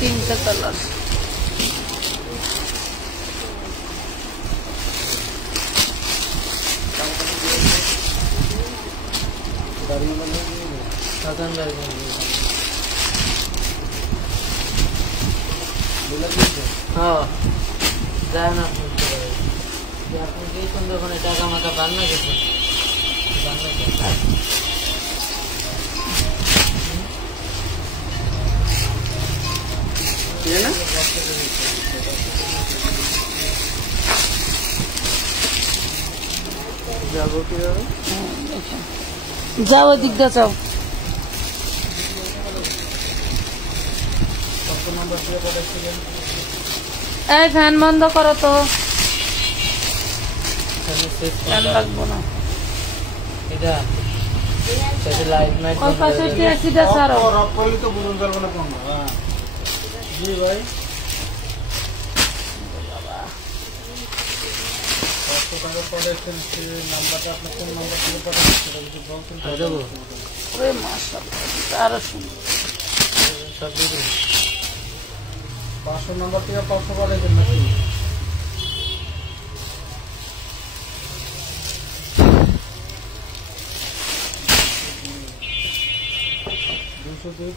তিনটা কালার। হ্যাঁ যায় না এখন কি সুন্দর ওখানে টাকা মাথা বান্না গেছে যাবো কিভাবে? যাও দিকটা যাও। এই ফ্যান বন্ধ করো তো, ফ্যান লাগবো না। এটা লাইট মাইট ওই পাশে এসিটা ছাড়ো। তো বুঝুন চলবে না কোন। হ্যাঁ জি ভাই নাম্বারটা আপনার কোন নাম্বার থেকে পাঠাচ্ছেন আরো সুন্দর 500 নাম্বার থেকে 500 পাঠাচ্ছেন নাকি?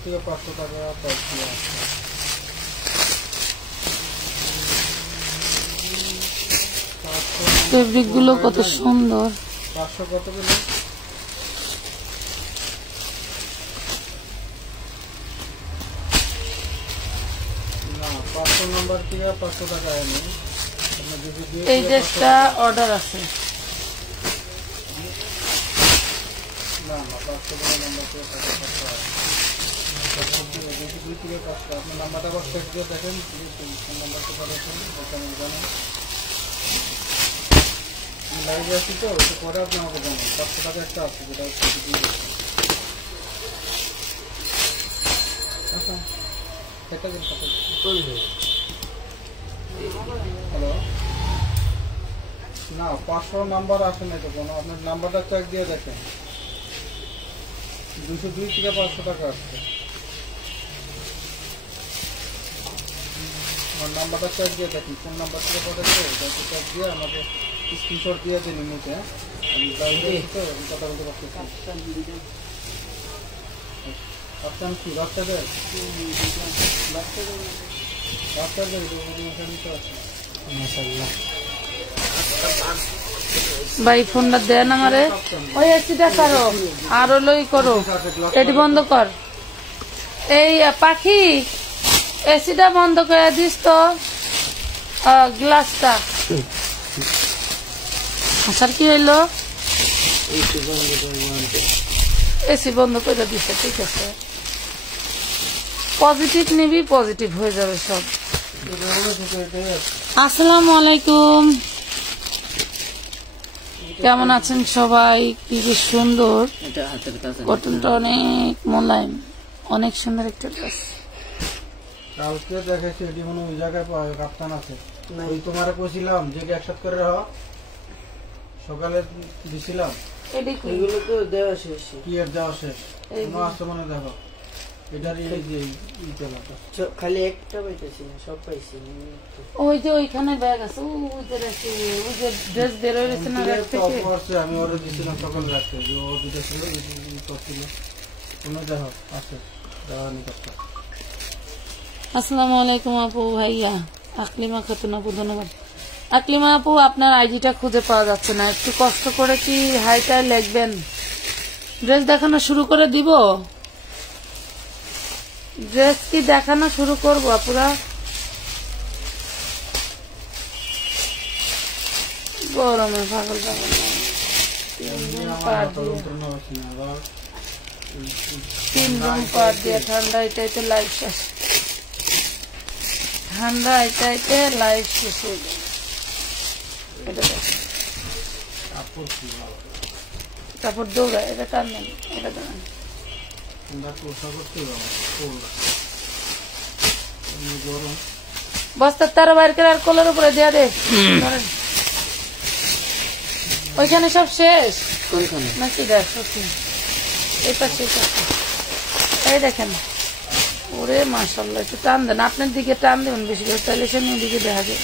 থেকে 500 টাকা পাচ্ছি। ফেব্রিক গুলো কত সুন্দর। 500 কত পেলেন? না 500 নাম্বার থেকে 500 টাকা আয়নি। এই ড্রেসটা অর্ডার আছে। না না 500 টাকা নাম্বার থেকে 500 টাকা। আপনার নাম্বারটা আবার চেক দিয়ে দেখেন কোন নাম্বারটা পাঠাচ্ছেন আমি জানেন। লাইভে আসি তো একটু পরে আপনি আমাকে জানান। 500 টাকা একটা আছে যেটা হ্যালো না 500 নাম্বার আসে না তো কোনো। আপনার নাম্বারটা চেক দিয়ে দেখেন 202 থেকে 500 টাকা আসছে। আমার নাম্বারটা চেক দিয়ে দেখেন কোন নাম্বার থেকে পাঠাচ্ছে চেক দিয়ে আমাকে স্ক্রিনশট দিয়ে দিন নিতে। আমি লাইভে তো কথা বলতে পারতেছি। আপনার কি বাচ্চাদের নিতে আছে? ভাই ফোনটা দেন আমারে। ওই এসিটা ছাড়ো আর লই করো, এটি বন্ধ কর। এই পাখি এসিটা বন্ধ করে দিস তো, গ্লাসটা। আসার কি হইলো? এসি বন্ধ করে দিছে, ঠিক আছে। পজিটিভ নিবি, পজিটিভ হয়ে যাবে সব। আসসালামু আলাইকুম, কেমন আছেন সবাই? কি সুন্দর, কটনটা অনেক মোলায়েম, অনেক সুন্দর একটা ড্রেস। কালকে দেখেছি এটি মনে ওই জায়গায় কাপ্তান আছে। ওই তোমার কইছিলাম যে একসাথে করে রাখো, সকালে দিছিলাম। এগুলো তো দেওয়া শেষ। কি এর দেওয়া শেষ? আছে মনে দেখো এটার খালি একটা পাইতেছি না, সব পাইছি। ওই যে ওইখানে ব্যাগ আছে, ওই যে ড্রেস বের হয়ে গেছে না ব্যাগ থেকে। আমি ওরে দিছিলাম সকাল রাখতে, যে ও দুটো ছিল ছিল কোনো দেখো আছে দেওয়া নি কথা। আসসালামু আলাইকুম আপু, ভাইয়া আকলিমা খাতুন আপু, ধন্যবাদ। আকলিমা আপু, আপনার আইডিটা খুঁজে পাওয়া যাচ্ছে না, একটু কষ্ট করে কি হাইটাই লিখবেন। ড্রেস দেখানো শুরু করে দিব? ড্রেস কি দেখানো শুরু করবো আপুরা? গরমে পাগল পাগল 3 রুম পার দিয়ে ঠান্ডা এটাইতে লাইফ শেষ, ঠান্ডা এটাইতে লাইফ শেষ হয়ে যায়। এটা তারপর দৌড়া, এটা টান নেন, এটা টান। বস্তার তারা বাইর করে আর কোলের উপরে দেয়া দে। ওইখানে সব শেষ নাকি? দেখ এই পাশে, এই দেখেন ওরে মাশাআল্লাহ, একটু টান দেন, আপনার দিকে টান দেবেন বেশি করে, তাহলে সামনের দিকে দেখা যায়।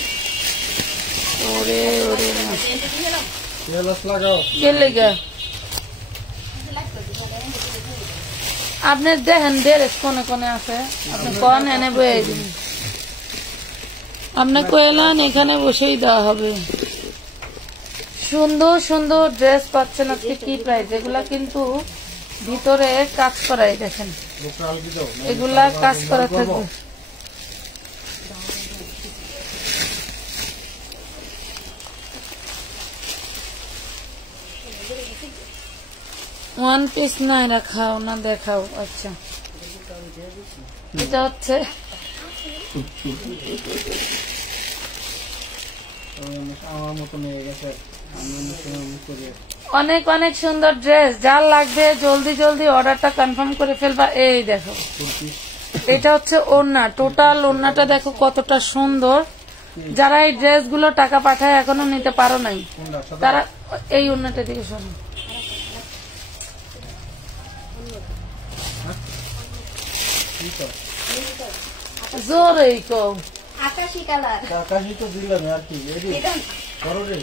ওরে ওরে লেগা আপনার দেখেন ড্রেস কোনে কোনে আছে, আপনি কন এনে বয়ে দিন, আপনি কইলেন এখানে বসেই দেওয়া হবে। সুন্দর সুন্দর ড্রেস পাচ্ছেন আজকে কি প্রাইস, এগুলা কিন্তু ভিতরে কাজ করাই, দেখেন এগুলা কাজ করা থাকবে। ওয়ান পিস নাই রাখাও না, দেখাও। আচ্ছা এটা হচ্ছে আমার মতো নিয়ে গেছে, অনেক অনেক সুন্দর ড্রেস, যার লাগবে জলদি জলদি অর্ডারটা কনফার্ম করে ফেলবা। এই দেখো এটা হচ্ছে ওড়না, টোটাল ওড়নাটা দেখো কতটা সুন্দর। যারা এই ড্রেস গুলো টাকা পাঠায় এখনো নিতে পারো নাই, তারা এই ওড়নাটা দিকে শোনো, জোর এই কো আকাশি কালার, আকাশই তো দিলাম আর কি, করো রে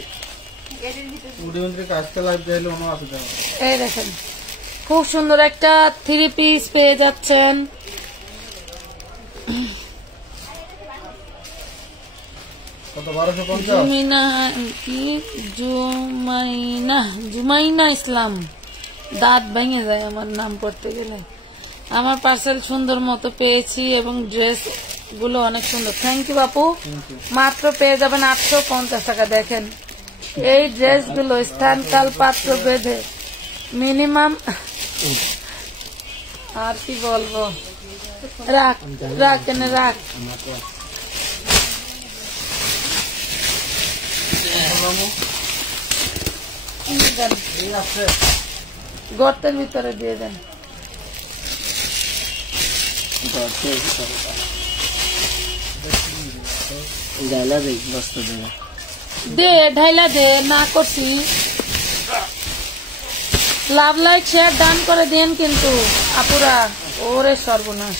আজকে লাইভ দিলে অন্য আছে। এই দেখেন খুব সুন্দর একটা 3 পিস পেয়ে যাচ্ছেন। কত 1250? জুমাইনা ইসলাম, দাঁত ভেঙে যায় আমার নাম পড়তে গেলে। আমার পার্সেল সুন্দর মতো পেয়েছি এবং ড্রেস গুলো অনেক সুন্দর। থ্যাংক ইউ বাপু, মাত্র পেয়ে যাবেন 850 টাকা। দেখেন এই ড্রেস গুলো স্থান কাল পাত্র বেঁধে মিনিমাম, আর কি বলবো, রাখ রাখ এনে রাখ। গর্তের ভিতরে দিয়ে দেন। দে ঢাইলা দে, না করছি। লাভ লাইক শেয়ার ডান করে দেন কিন্তু আপুরা। ওরে সর্বনাশ,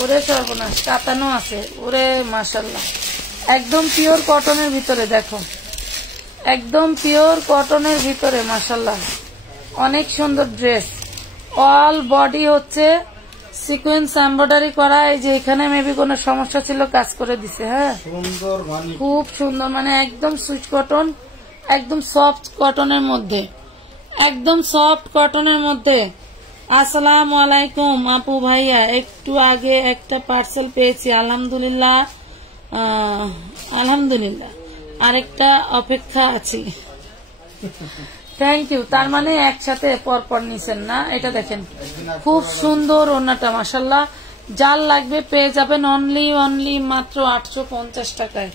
ওরে সর্বনাশ, কাতানো আছে। ওরে মাশাআল্লাহ, একদম পিওর কটনের ভিতরে, দেখো একদম পিওর কটনের ভিতরে মাশাআল্লাহ, অনেক সুন্দর ড্রেস। অল বডি হচ্ছে সিকোয়েন্স এমব্রয়ডারি করা। এই যে এখানে মেবি কোনো সমস্যা ছিল, কাজ করে দিছে। হ্যাঁ সুন্দর, খুব সুন্দর, মানে একদম সুইচ কটন, একদম সফট কটনের মধ্যে, একদম সফট কটনের মধ্যে। আসসালামু আলাইকুম আপু ভাইয়া, একটু আগে একটা পার্সেল পেয়েছি, আলহামদুলিল্লাহ আলহামদুলিল্লাহ, আরেকটা অপেক্ষা আছি। Thank you. তার মানে একসাথে পরপর নিছেন না? এটা দেখেন খুব সুন্দর ওড়নাটা মাশাআল্লাহ, যার লাগবে পেয়ে যাবেন অনলি মাত্র 850 টাকায়,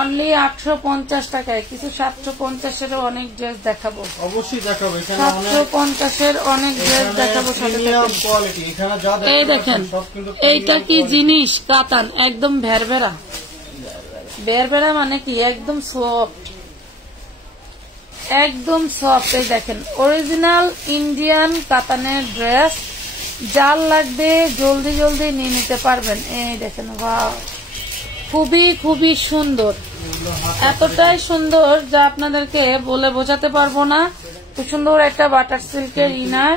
অনলি 850 টাকায়। কিছু 750-এরও অনেক ড্রেস দেখাবো, অবশ্যই দেখাবো। 750-এর অনেক ড্রেস দেখাবো। এই দেখেন এইটা কি জিনিস, কাতান, একদম ভেরভেরা, ভেরভেরা মানে কি একদম সফট, একদম সফট। এই দেখেন অরিজিনাল ইন্ডিয়ান কাতানের ড্রেস, যার লাগবে জলদি জলদি নিয়ে নিতে পারবেন। এই দেখেন ওয়াও, খুবই খুবই সুন্দর, এতটাই সুন্দর যা আপনাদেরকে বলে বোঝাতে পারবো না। খুব সুন্দর একটা বাটার সিল্কের ইনার।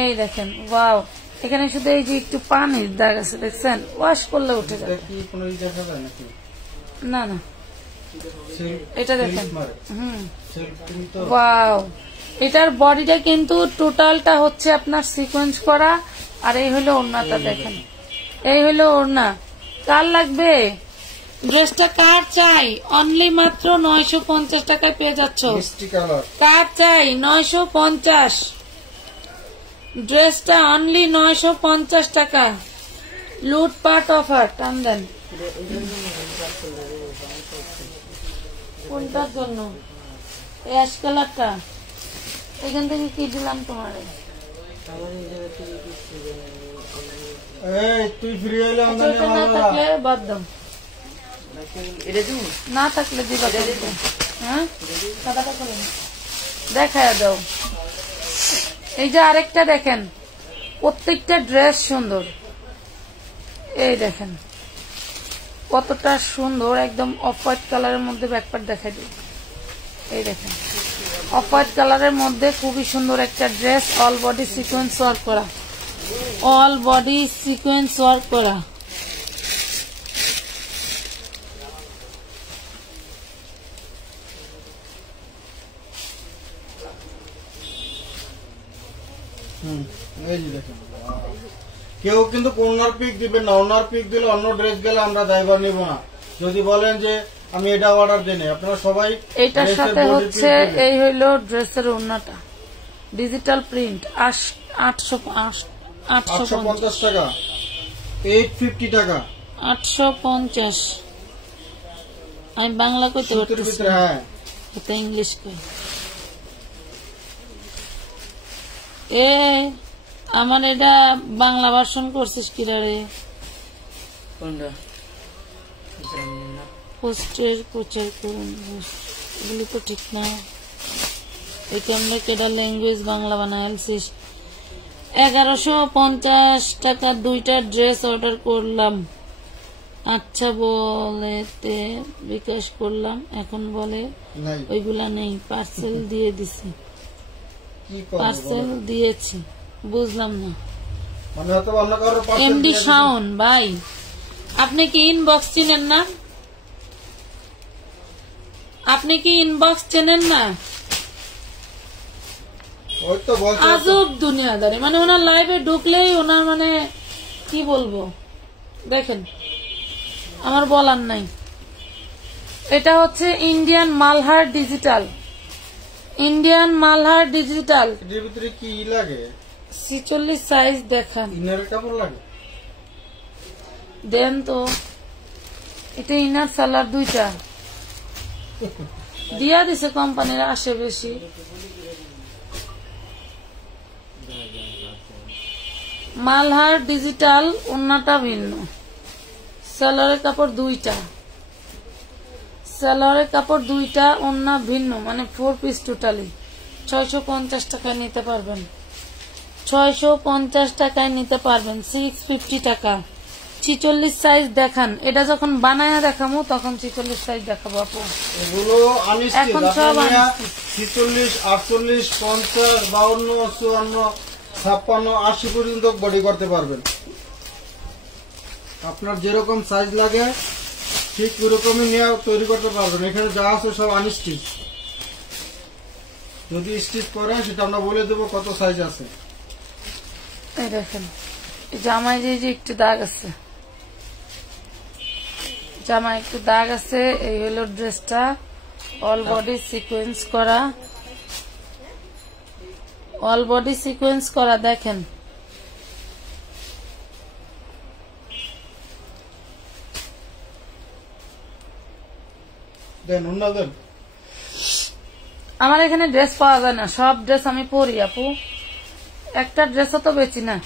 এই দেখেন ওয়াও, এখানে শুধু এই যে একটু পানির দাগ আছে, দেখছেন, ওয়াশ করলে উঠে যাবে। না না, এটা দেখেন, ওয়াও, এটার বডিটা কিন্তু টোটালটা হচ্ছে আপনার সিকোয়েন্স করা। আর এই হলো ওড়নাটা, দেখেন এই হলো ওড়না। কার লাগবে ড্রেসটা, কার চাই, অনলি মাত্র 950 টাকায় পেয়ে যাচ্ছ। কার চাই 950, ড্রেসটা অনলি 950 টাকা, লুটপাট অফার। টান দেন কোনটার জন্য, অ্যাশ কালারটা, এখান থেকে কি দিলাম তোমার, তুই ফিরে এলে না থাকলে বাদ দাও, না থাকলে দিবা। হ্যাঁ দেখায় দাও। এই যে আরেকটা দেখেন, প্রত্যেকটা ড্রেস সুন্দর, এই দেখেন কতটা সুন্দর, একদম অফ হোয়াইট কালারের মধ্যে ব্যাকপার্ট দেখাই দিই। এই দেখেন অফ হোয়াইট কালারের মধ্যে খুবই সুন্দর একটা dress, all body sequence work করা, অল বডি সিকোয়েন্স ওয়ার্ক করা। এই যে দেখেন, কেউ কিন্তু ওনার পিক দিবেন না। ওনার পিক দিলে অন্য ড্রেস গেলে আমরা দায়ভার নিব না। যদি বলেন যে আমি এটা অর্ডার দিই, আপনারা সবাই এইটার সাথে হচ্ছে এই হইল ড্রেসের ওড়নাটা, ডিজিটাল প্রিন্ট 850 টাকা, 850 টাকা, 850। আমি বাংলা কইতে পারতেছি, হ্যাঁ এটা ইংলিশ কই। এ আমার এটা বাংলা ভার্সন করছিস কিরা রে? কোনটা? পোস্টের প্রচার করুন, এগুলি তো ঠিক না। এটা আমরা কেডা ল্যাঙ্গুয়েজ বাংলা বানাইছিস। 1150 টাকা দুইটা ড্রেস অর্ডার করলাম। আচ্ছা বলেতে বিকাশ করলাম, এখন বলে ওইগুলা নেই, পার্সেল দিয়ে দিছি। পার্সেল দিয়েছি, বুঝলাম না। এমডি শাওন ভাই, আপনি কি ইনবক্স চিনেন না? আপনি কি ইনবক্স চেনেন না? আজব দুনিয়াদারি, মানে ওনার লাইভে ঢুকলেই ওনার মানে কি বলবো, দেখেন আমার বলার নাই। এটা হচ্ছে Indian Malhar digital, Indian Malhar digital. এর ভিতরে কি লাগে? 46 সাইজ দেখান। ইনার কাপড় লাগে দেন তো। এটা ইনার সালার দুইটা দিয়া দিছে কোম্পানির, আসে বেশি। মালহার ডিজিটাল, ওন্নাটা ভিন্ন। সালোয়ারের কাপড় দুইটা, সালোয়ারের কাপড় দুইটা, ওন্না ভিন্ন, মানে 4 পিস টোটালি। 650 টাকায় নিতে পারবেন, 650 টাকায় নিতে পারবেন, 650 টাকা। 46 সাইজ দেখান। এটা যখন বানায় দেখাবো তখন 46 সাইজ দেখাবো আপু। এগুলো এখন সব 46, 48, 50, 52, 54, 56, 80 পর্যন্ত বডি করতে পারবেন। আপনার যেরকম সাইজ লাগে ঠিক ওরকমই নিয়ে তৈরি করতে পারবেন। এখানে যা আছে সব আনস্টিচ। যদি স্টিচ করে সেটা আমরা বলে দেবো কত সাইজ আছে। এই দেখেন জামায় যে একটু দাগ আছে, জামায় একটু দাগ আছে। এই হলো ড্রেসটা, অল বডি সিকোয়েন্স করা, অল বডি সিকোয়েন্স করা। দেখেন আমার এখানে ড্রেস পাওয়া যায় না, সব ড্রেস আমি পরি আপু, একটা ড্রেসও তো বেচি না।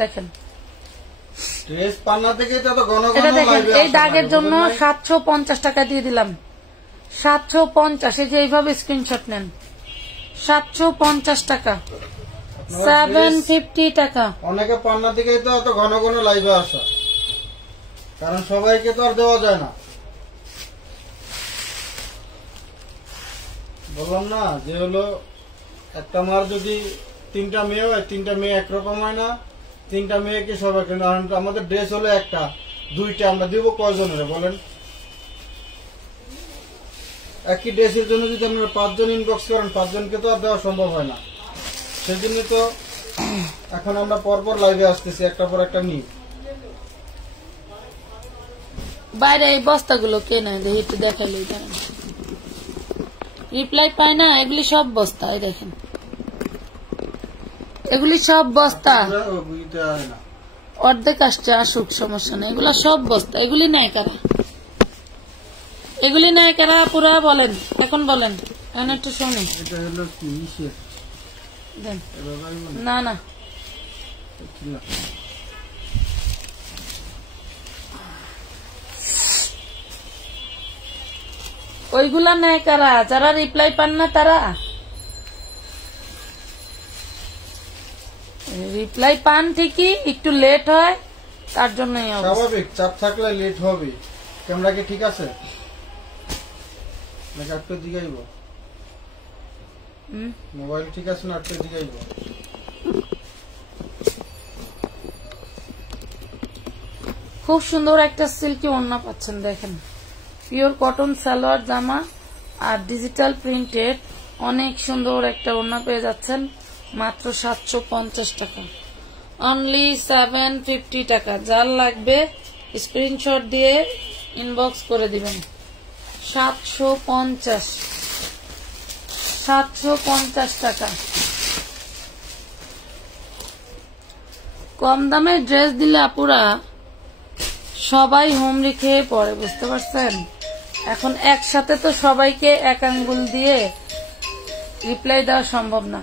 দেখেন ড্রেস পান্না থেকে তো ঘন ঘন এটা দেখেন, লাইভে এই দাগের জন্য 750 টাকা দিয়ে দিলাম। 750, এই যে এইভাবে স্ক্রিনশট নেন। 750 টাকা, 750 টাকা। অনেকে পান্না থেকে তো এত ঘন ঘন লাইভে আসা, কারণ সবাইকে তো আর দেওয়া যায় না। বললাম না যে হলো একটা মার যদি 3টা মেয়ে হয়, 3টা মেয়ে একরকম হয় না, 3টা মেয়েকে সবাই, কিন্তু আমাদের ড্রেস হলো একটা, 2টা, আমরা দিব কয়জনের বলেন? একই ড্রেসের জন্য যদি আপনারা 5 জন ইনবক্স করেন, 5 জনকে তো আর দেওয়া সম্ভব হয় না। সেই জন্য তো এখন আমরা পরপর লাইভে আসতেছি, একটা পর একটা নিয়ে। বাইরে এই বস্তাগুলো কে নেয় দেখি একটু দেখাইলে, রিপ্লাই পায় না। এগুলি সব বস্তা, এই দেখেন এগুলি সব বস্তা, অর্ধেক আসছে, আসুক সমস্যা নেই। এগুলা সব বস্তা, এগুলি নেয় কারা? এগুলি নেয় কারা পুরা বলেন, এখন বলেন, এখন একটু শুনি। না না ওইগুলা নেয় কারা? যারা রিপ্লাই পান না তারা। রিপ্লাই পান ঠিকই, একটু লেট হয়, তার জন্যই অবস্থা। স্বাভাবিক, চাপ থাকলে লেট হবে। ক্যামেরা কি ঠিক আছে নাকি একটু দিগাইব? মোবাইল ঠিক আছে না একটু দিগাইব? খুব সুন্দর একটা সিল্কি ওড়না পাচ্ছেন, দেখেন পিওর কটন সালোয়ার জামা আর ডিজিটাল প্রিন্টেড অনেক সুন্দর একটা ওড়না পেয়ে যাচ্ছেন মাত্র 750 টাকা, অনলি 750 টাকা। যার লাগবে স্ক্রিনশট দিয়ে ইনবক্স করে দিবেন। 750 টাকা। কম দামে ড্রেস দিলে আপুরা সবাই হুমড়ি খেয়ে পড়ে, বুঝতে পারছেন? এখন একসাথে তো সবাইকে এক আঙ্গুল দিয়ে রিপ্লাই দেওয়া সম্ভব না।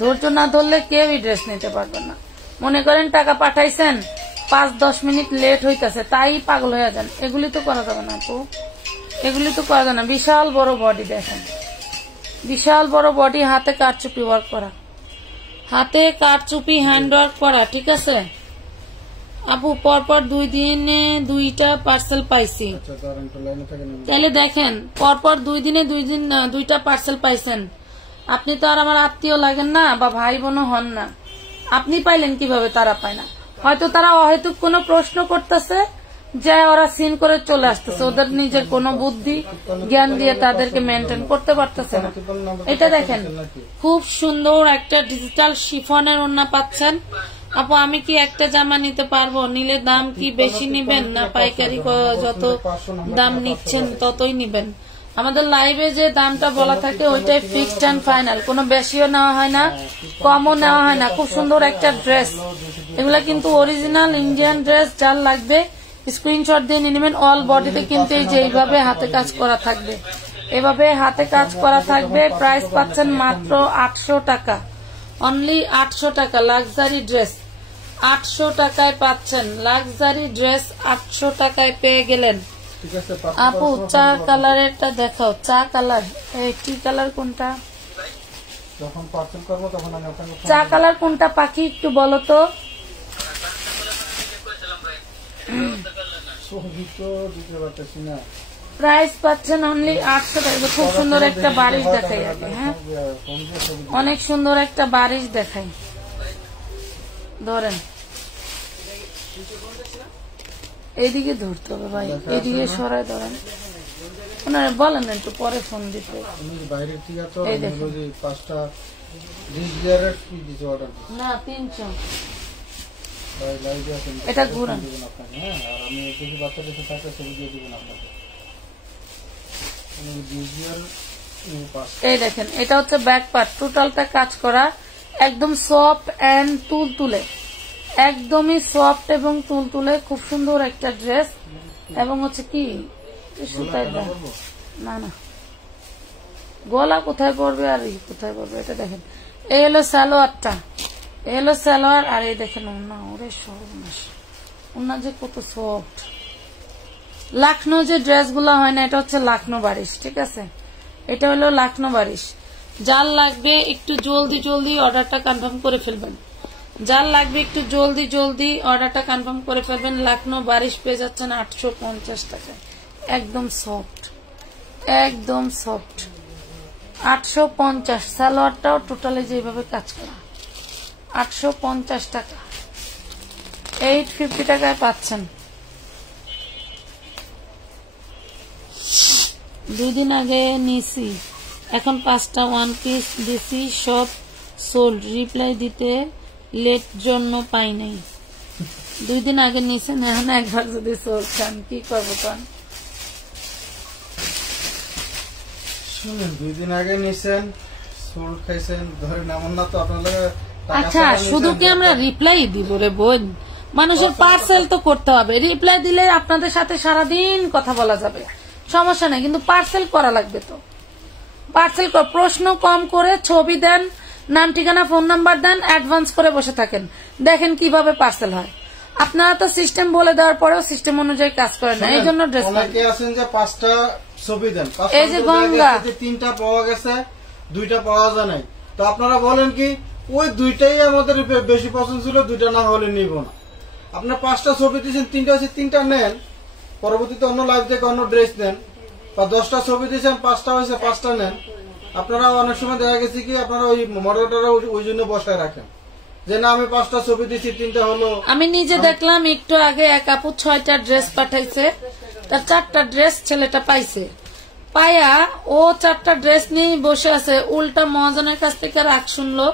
ধৈর্য না ধরলে কেউই ড্রেস নিতে পারবে না। মনে করেন টাকা পাঠাইছেন, 5-10 মিনিট লেট হইতেছে, তাই পাগল হয়ে যান। এগুলি তো করা যাবে না আপু, এগুলি তো করা যাবে না। বিশাল বড় বডি দেখেন, বিশাল বড় বডি, হাতে কারচুপি ওয়ার্ক করা, হাতে কারচুপি হ্যান্ড ওয়ার্ক করা, ঠিক আছে আপু? পরপর 2 দিনে 2টা পার্সেল পাইছি। তাহলে দেখেন, পরপর 2 দিনে 2টা পার্সেল পাইছেন। আপনি তো আর আমার আত্মীয় লাগেন না বা ভাই বোনও হন না, আপনি পাইলেন কিভাবে? তারা পায় না। হয়তো তারা অহেতুক কোনো প্রশ্ন করতেছে, যে ওরা সিন করে চলে আসতেছে, ওদের নিজের কোনো বুদ্ধি জ্ঞান দিয়ে তাদেরকে মেনটেন করতে পারতেছে না। এটা দেখেন, খুব সুন্দর একটা ডিজিটাল শিফনের ওড়না পাচ্ছেন। আপু আমি কি একটা জামা নিতে পারবো? নিলে দাম কি বেশি নিবেন না পাইকারি যত দাম নিচ্ছেন ততই নিবেন? আমাদের লাইভে যে দামটা বলা থাকে ওইটাই ফিক্সড এন্ড ফাইনাল, কোনো বেশিও নেওয়া হয় না, কমও নেওয়া হয় না। খুব সুন্দর একটা ড্রেস, এগুলা কিন্তু অরিজিনাল ইন্ডিয়ান ড্রেস। যার লাগবে স্ক্রিনশট দিয়ে নিয়ে নেবেন। অল বডিতে কিন্তু এই যে এইভাবে হাতে কাজ করা থাকবে, এভাবে হাতে কাজ করা থাকবে। প্রাইস পাচ্ছেন মাত্র 800 টাকা, অনলি 800 টাকা। লাক্সারি ড্রেস 800 টাকায় পাচ্ছেন, লাক্সারি ড্রেস 800 টাকায় পেয়ে গেলেন। আপু চা কালারেরটা দেখাও, চা কালার, এই কি কালার কোনটা? যখন পার্সেল করব তখন আমি আপনাকে চা কালার কোনটা পাখি একটু বলো তো। প্রাইস পাচ্ছেন অনলি 800 টাকা। খুব সুন্দর একটা বারিশ দেখাই আগে, হ্যাঁ অনেক সুন্দর একটা বারিশ দেখাই। ধরেন এইদিকে ধরতে হবে ভাই, এইদিকে সরাই ধরেন। ওনারা বলেন একটু পরে ফোন দিতে। এই দেখুন না 300, এটা ঘুরান। এই দেখেন, এটা হচ্ছে ব্যাক পার্ট, টোটালটা কাজ করা, একদম সফট এন্ড তুলতুলে, একদমই সফট এবং তুলতুলে। খুব সুন্দর একটা ড্রেস। এবং হচ্ছে কি সুতায় না না গলা কোথায় পড়বে আর কোথায় পড়বে, এটা দেখেন। এই হলো সালোয়ারটা, এই হলো সালোয়ার। আর এই দেখেন ওড়না, ওরে সর্বনাশ, ওড়না যে কত সফট। লাখনো যে ড্রেস গুলা হয় না, এটা হচ্ছে লাখনো বারিশ, ঠিক আছে? এটা হলো লাখনো বারিশ। যার লাগবে একটু জলদি জলদি অর্ডারটা কনফার্ম করে ফেলবেন, যার লাগবে একটু জলদি জলদি অর্ডারটা কনফার্ম করে ফেলবেন। লাখনো বারিশ পেয়ে যাচ্ছেন 850 টাকায়, একদম সফট, একদম সফট। 850। সালোয়ারটাও টোটালি যেভাবে কাজ করা, 850 টাকা। 850 টাকায় পাচ্ছেন। 2 দিন আগে নিছি, এখন 5টা 1 পিস দিছি, সব সোল্ড। রিপ্লাই দিতে লেট জন্য পাই নাই। 2 দিন আগে নিছেন, এখন একবার যদি সোল্ড খান কি করবো? কারণ শুনুন, 2 দিন আগে নিছেন, সোল্ড খাইছেন, ধরেন এমন না তো আপনাদের। আচ্ছা, শুধু কি আমরা রিপ্লাই দিব রে বোন? মানুষের পার্সেল তো করতে হবে। রিপ্লাই দিলে আপনাদের সাথে সারাদিন কথা বলা যাবে, সমস্যা নেই, কিন্তু পার্সেল করা লাগবে তো। পার্সেল প্রশ্ন কম করে ছবি দেন, নাম ঠিকানা ফোন নাম্বার দেন, অ্যাডভান্স করে বসে থাকেন, দেখেন কিভাবে পার্সেল হয়। আপনারা তো সিস্টেম বলে দেওয়ার পরেও সিস্টেম অনুযায়ী কাজ করেন না, এই জন্য ড্রেস অনেকে আছেন যে 5টা ছবি দেন, এই যে গঙ্গা 3টা পাওয়া গেছে, 2টা পাওয়া যায় নাই। তো আপনারা বলেন কি ওই 2টাই আমাদের বেশি পছন্দ ছিল, 2টা না হলে নিব না। আপনার 5টা ছবি দিয়েছেন, 3টা হচ্ছে 3টা নেন, পরবর্তীতে অন্য লাইভ থেকে অন্য ড্রেস নেন, বা 10টা ছবি দিয়েছেন 5টা হয়েছে 5টা নেন। আপনারা অনেক সময় দেখা গেছে কি আপনারা ওই মডেলটা ওই জন্য বসায় রাখেন যে না আমি 5টা ছবি দিয়েছি 3টা হলো। আমি নিজে দেখলাম একটু আগে এক আপু 6টা ড্রেস পাঠাইছে, তার 4টা ড্রেস ছেলেটা পাইছে, পায়া ও 4টা ড্রেস নিয়ে বসে আছে, উল্টা মহাজনের কাছ থেকে রাগ শুনলো,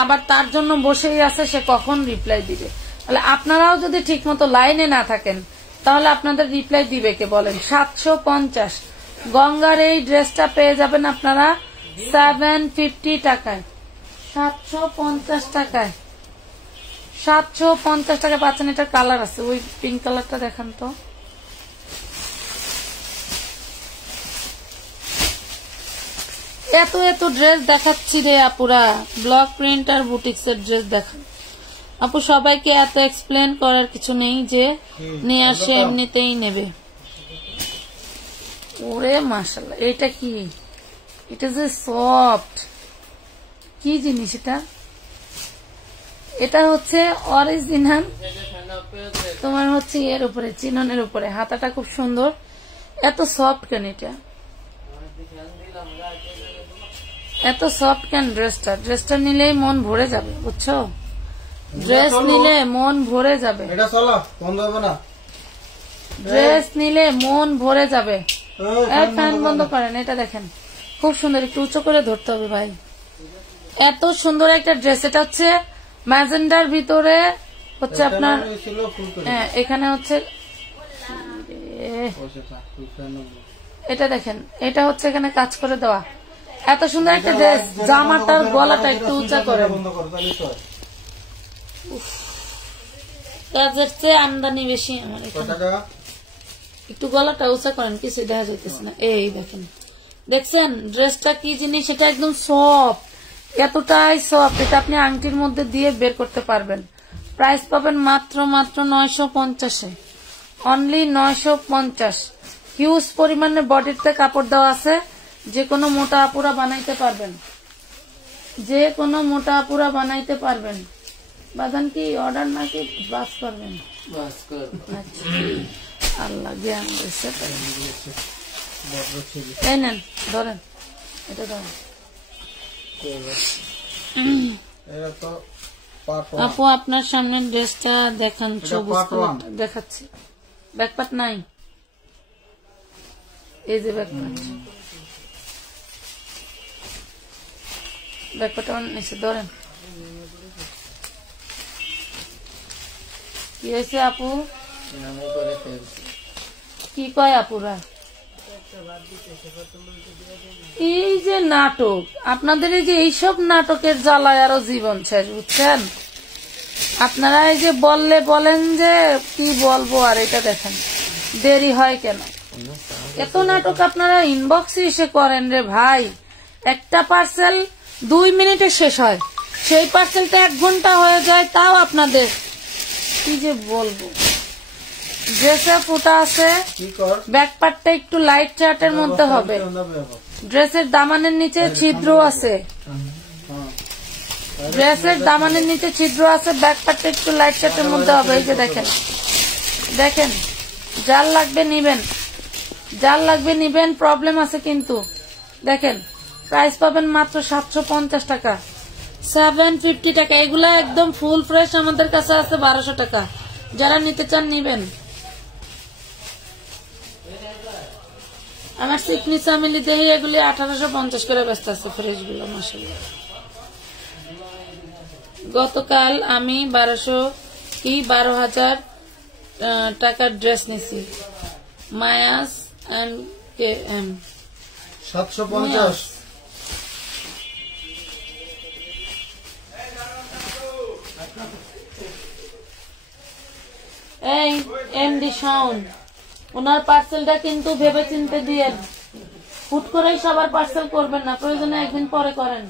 আবার তার জন্য বসেই আছে সে কখন রিপ্লাই দিবে। তাহলে আপনারাও যদি ঠিক মতো লাইনে না থাকেন তাহলে আপনাদের রিপ্লাই দিবে কে বলেন? 750 গঙ্গার এই ড্রেসটা পেয়ে যাবেন আপনারা 750 টাকায়, 750 টাকায়, 750 টাকা পাচ্ছেন। এটার কালার আছে, ওই পিঙ্ক কালারটা দেখান তো। এত এত ড্রেস দেখাচ্ছি রে আপুরা, ব্লক প্রিন্ট আর বুটিক্স এর ড্রেস দেখান আপু। সবাইকে এত এক্সপ্লেন করার কিছু নেই যে নিয়ে আসে এমনিতেই নেবে। ওরে মাশাআল্লাহ, এটা কি? এটা যে সফট, কি জিনিস এটা? এটা হচ্ছে অরিজিনাল তোমার হচ্ছে এর উপরে, চিননের উপরে, হাতাটা খুব সুন্দর। এত সফট কেন এটা? এত সফট কেন ড্রেসটা? ড্রেসটা নিলেই মন ভরে যাবে, বুঝছো? ড্রেস নিলে মন ভরে যাবে, এটা চলো বন্ধ হবে না, ড্রেস নিলে মন ভরে যাবে। ফ্যান বন্ধ করেন। এটা দেখেন খুব সুন্দর, একটু উঁচু করে ধরতে হবে ভাই। এত সুন্দর একটা ড্রেস, এটা হচ্ছে ম্যাজেন্ডার ভিতরে হচ্ছে আপনার, হ্যাঁ এখানে হচ্ছে, এটা দেখেন এটা হচ্ছে এখানে কাজ করে দেওয়া। এত সুন্দর একটা ড্রেস, জামাটার গলাটা একটু উঁচা করে, কাজের চেয়ে আমদানি বেশি আমার এখানে। একটু গলাটা উঁচা করেন, কিছু দেখা যাইতেছে না। এই দেখেন, দেখছেন ড্রেসটা কি জিনিস? এটা একদম সফট, এতটাই সফট, এটা আপনি আংটির মধ্যে দিয়ে বের করতে পারবেন। প্রাইস পাবেন মাত্র 950-এ, অনলি 950। হিউজ পরিমাণে বডিতে কাপড় দেওয়া আছে, যে কোনো মোটা আপুরা বানাইতে পারবেন, যে কোনো মোটা আপুরা বানাইতে পারবেন। বাদান কি অর্ডার নাকি বাস করবেন? আচ্ছা, আল্লাহ জ্ঞান দিচ্ছে। এই নেন, ধরেন, এটা ধরেন আপু। আপনার সামনে ড্রেসটা দেখান, সবুজ কালারটা দেখাচ্ছি। ব্যাকপার্ট নাই, এই যে ব্যাকপার্ট, ব্যাকপার্ট নিচে ধরেন। কি হয়েছে আপু? কি কয় আপুরা? এই যে নাটক, আপনাদের এই যে এইসব নাটকের জ্বালায় আরো জীবন শেষ, বুঝছেন? আপনারা এই যে বললে বলেন যে কি বলবো, আর এটা দেখেন দেরি হয় কেন? এত নাটক আপনারা ইনবক্সে এসে করেন রে ভাই। একটা পার্সেল 2 মিনিটে শেষ হয়, সেই পার্সেলটা 1 ঘন্টা হয়ে যায়, তাও আপনাদের কি যে বলবো। ড্রেসে ফুটা আছে, ব্যাকপার্টটা একটু লাইট চার্টের মধ্যে হবে, ড্রেসের দামানের নিচে ছিদ্র আছে, ড্রেসের দামানের নিচে ছিদ্র আছে, ব্যাকপার্টটা একটু লাইট চার্টের মধ্যে হবে। এই যে দেখেন, দেখেন, যার লাগবে নিবেন, যার লাগবে নিবেন, প্রবলেম আছে কিন্তু। দেখেন প্রাইস পাবেন মাত্র 750 টাকা, 750 টাকা। এগুলা একদম ফুল ফ্রেশ আমাদের কাছে আছে 1200 টাকা। যারা নিতে চান নিবেন। আমার সিকনি চামেলি দেহি এগুলি 1850 করে ব্যস্ত আছে, ফ্রেশ গুলো মাশাআল্লাহ। গতকাল আমি 12,000 টাকার ড্রেস নিছি, মায়াস এন্ড কে এম 750। এই এমডি শাওন, ওনার পার্সেলটা কিন্তু ভেবে চিন্তে দিয়েন, হুট করেই সবার পার্সেল করবেন না, প্রয়োজনে একদিন পরে করেন,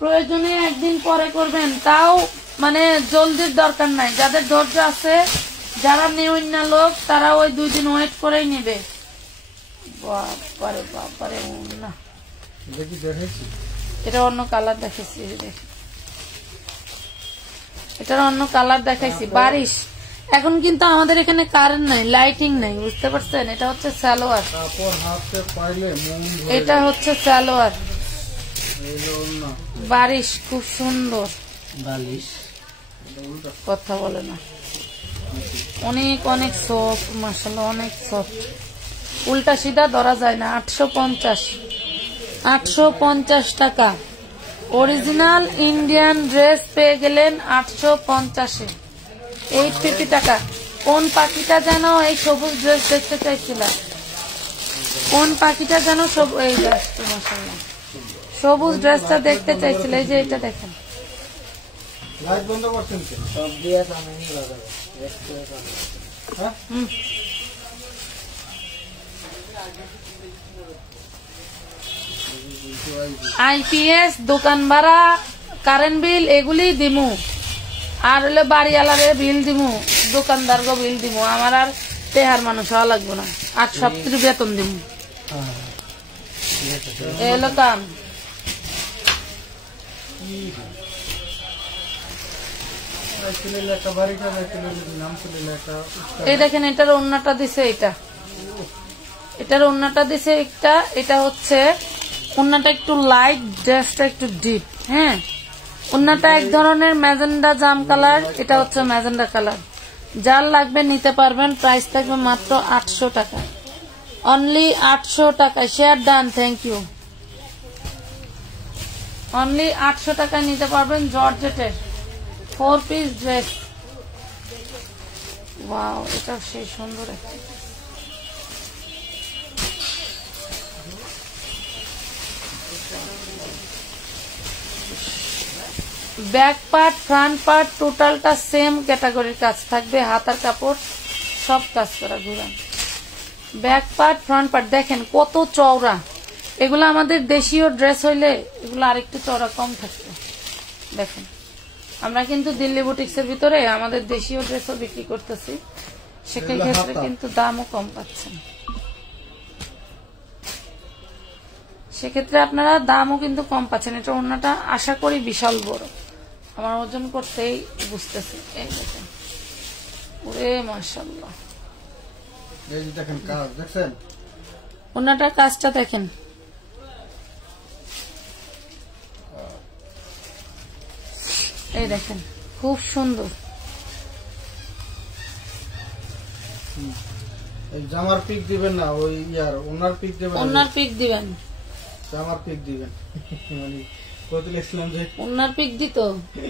প্রয়োজনে একদিন পরে করবেন, তাও মানে জলদির দরকার নাই। যাদের ধৈর্য আছে, যারা নেওয়েন না লোক, তারা ওই 2 দিন ওয়েট করেই নেবে। বাবারে বাবারে, না এটা অন্য কালার দেখেছি, এটার অন্য কালার দেখাইছি। বারিশ, এখন কিন্তু আমাদের এখানে কারেন্ট নাই, লাইটিং নাই, বুঝতে পারছেন? এটা হচ্ছে সালোয়ার, কাপড় হাতে পাইলে মন ভরে এটা হচ্ছে সালোয়ার। এই যে ওড়না। বারিশ খুব সুন্দর, বালিশ কথা বলে না, অনেক অনেক সফট, মাশাআল্লাহ অনেক সফট, উল্টা সিধা ধরা যায় না। 850 টাকা অরিজিনাল ইন্ডিয়ান ড্রেস পেয়ে গেলেন 850-এ, 850 টাকা। কোন পাখিটা যেন এই সবুজ ড্রেস দেখতে চাইছিলাম, কোন পাখিটা যেন এই ড্রেসটা, মাশাআল্লাহ সবুজ ড্রেসটা দেখতে চাইছিল। এই যে এটা দেখেন, লাইট বন্ধ করছেন কেন? সব দিয়ে সামনে লাগাবে, হ্যাঁ আইপিএস, দোকান ভাড়া, কারেন্ট বিল এগুলি দিমু, আর হলে বাড়িওয়ালারে বিল দিমু, দোকানদারকে বিল দিমু। আমার আর তেহার মানুষ হওয়া লাগবো না, 8 সপ্তাহ বেতন দিমু। এ হলো কাম। একটা বাড়িটা নাম ছিল একটা এই দেখেন, এটার ওড়নাটা দিছে, এটার ওড়নাটা দিছে একটা, এটা হচ্ছে ওড়নাটা একটু লাইট, ড্রেসটা একটু ডিপ। হ্যাঁ, ওড়নাটা এক ধরনের ম্যাজেন্ডা জাম কালার, এটা হচ্ছে ম্যাজেন্ডা কালার। যার লাগবে নিতে পারবেন, প্রাইস থাকবে মাত্র 800 টাকা, অনলি 800 টাকা। Share done, thank you. Only 800 টাকায় নিতে পারবেন জর্জেটের 4 পিস ড্রেস। ওয়াও, এটা সেই সুন্দর একটা। ব্যাক পার্ট, ফ্রন্ট পার্ট টোটালটা সেম ক্যাটাগরির কাজ থাকবে, হাতার কাপড় সব কাজ করা ঘুরান। ব্যাক পার্ট, ফ্রন্ট পার্ট দেখেন কত চওড়া। এগুলো আমাদের দেশীয় ড্রেস হইলে এগুলো আরেকটু চওড়া কম থাকবে। দেখেন, আমরা কিন্তু দিল্লি বুটিক্সের ভিতরে আমাদের দেশীয় ড্রেসও বিক্রি করতেছি, সেক্ষেত্রে কিন্তু দামও কম পাচ্ছেন। সেক্ষেত্রে আপনারা দামও কিন্তু কম পাচ্ছেন। এটা ওড়নাটা আশা করি বিশাল বড়, আমার ওজন করতেই বুঝতেছি। এই দেখেন, ওরে মাশাআল্লাহ, এই যে দেখেন কাজ দেখছেন, ওড়নাটার কাজটা দেখেন। এই দেখেন, খুব সুন্দর। এই জামার পিক দিবেন না, ওই ইয়ার ওনার পিক দিবেন, ওড়নার পিক দিবেন, জামার পিক দিবেন। মানে কত লিখছিলাম যে ওড়নার পিক দিত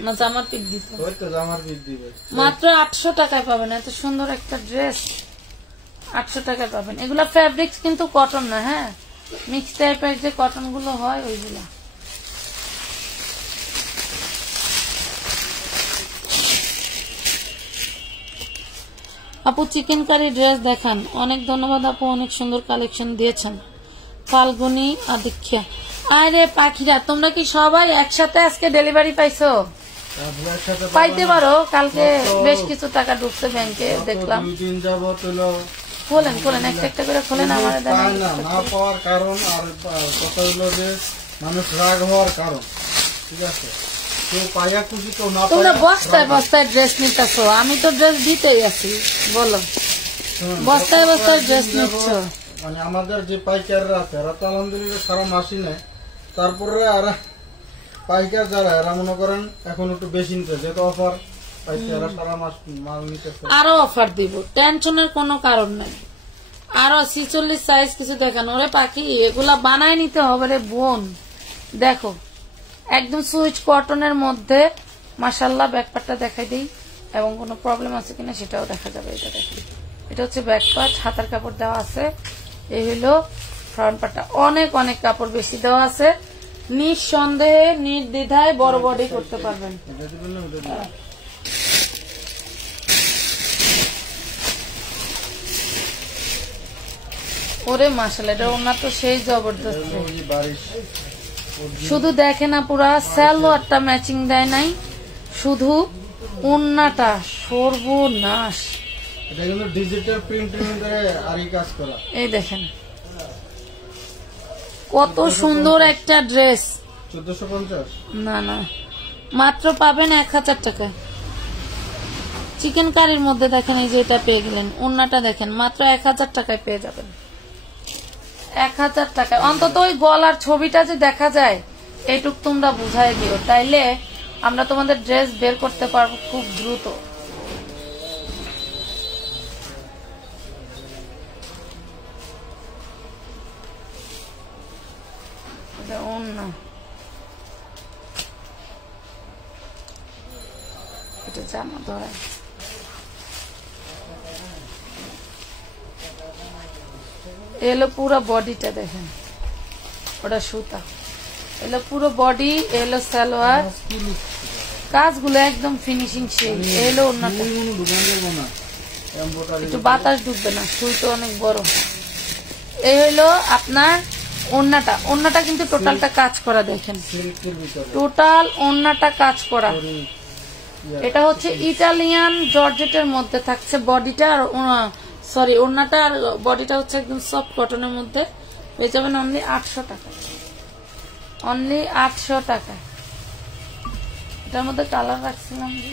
না জামার পিক দিত? ওই তো জামার পিক দিবে। মাত্র 800 টাকায় পাবেন এত সুন্দর একটা ড্রেস, 800 টাকায় পাবেন। এগুলা ফ্যাব্রিক্স কিন্তু কটন না, হ্যাঁ, মিক্স টাইপের যে কটন গুলো হয় ওইগুলা। আপু চিকেন কারি ড্রেস দেখান। অনেক ধন্যবাদ আপু, অনেক সুন্দর কালেকশন দিয়েছেন। ফাল্গুনি আদিক্ষা, আরে পাখিরা, তোমরা কি সবাই একসাথে আজকে ডেলিভারি পাইছো? পাইতে পারো, কালকে বেশ কিছু টাকা ঢুকছে ব্যাংকে দেখলাম। খোলেন খোলেন, একটা একটা করে খোলেন। আমার না পাওয়ার কারণ আর কথা হলো যে মানুষ রাগ হওয়ার কারণ, ঠিক আছে? তোমরা বস্তায় বস্তায় ড্রেস নিতেছো, আমি তো ড্রেস দিতেই আছি, বলো বস্তায় বস্তায় ড্রেস নিচ্ছ। মানে আমাদের যে পাইকাররা আছে এরা তো আলহামদুলিল্লাহ সারা মাসই নেয়, তারপরে আর পাইকার যারা এরা মনে করেন এখন একটু বেশি নিতে, যেহেতু অফার পাইছে এরা সারা মাস মাল নিতে। আরো অফার দিব, টেনশনের কোনো কারণ নাই। আরো 46 সাইজ কিছু দেখান। ওরে পাখি, এগুলা বানায় নিতে হবে রে বোন। দেখো একদম সুইচ কটনের মধ্যে, মাশাআল্লাহ। ব্যাকপার্টটা দেখাই দিই এবং কোনো প্রবলেম আছে কিনা সেটাও দেখা যাবে। এটা দেখেন, এটা হচ্ছে ব্যাকপার্ট, হাতার কাপড় দেওয়া আছে। এই হলো ফ্রন্ট পার্টটা, অনেক অনেক কাপড় বেশি দেওয়া আছে। নিঃসন্দেহে নির্দ্বিধায় বড় বডি করতে পারবেন। ওরে মাশাআল্লাহ, এটা ওনার তো সেই জবরদস্ত। শুধু দেখে না, পুরা সালোয়ারটা ম্যাচিং দেয় নাই, শুধু ওন্নাটা সর্বনাশ। এটা কিন্তু ডিজিটাল প্রিন্টের মধ্যে আরি কাজ করা। এই দেখেন কত সুন্দর একটা ড্রেস। 1450 না না, মাত্র পাবেন 1000 টাকায়। চিকেন কারির মধ্যে দেখেন এই যে এটা পেয়ে গেলেন, ওন্নাটা দেখেন মাত্র 1000 টাকায় পেয়ে যাবেন। 1000 টাকায় অন্তত ওই গলার ছবিটা যে দেখা যায় এইটুক তোমরা বুঝাই দিও, তাইলে আমরা তোমাদের ড্রেস বের করতে পারবো খুব দ্রুত। এটা ওন্না, এটা জামা ধরা, এলো পুরো বডিটা দেখেন, ওটা সুতা, এলো পুরো বডি, এলো সালোয়ার, কাজগুলো একদম ফিনিশিং সেই। এলো ওন্নাটা, একটু বাতাস ঢুকবে না, সুই তো অনেক বড়। এই হইলো আপনার ওন্নাটা। ওন্নাটা কিন্তু টোটালটা কাজ করা দেখেন, টোটাল ওন্নাটা কাজ করা। এটা হচ্ছে ইটালিয়ান জর্জেটের মধ্যে থাকছে বডিটা, আর সরি ওন্নাটা আর বডিটা হচ্ছে একদম সফট কটনের মধ্যে। পেয়ে যাবেন অনলি 800 টাকা, অনলি 800 টাকা। এটার মধ্যে কালার রাখছিলাম যে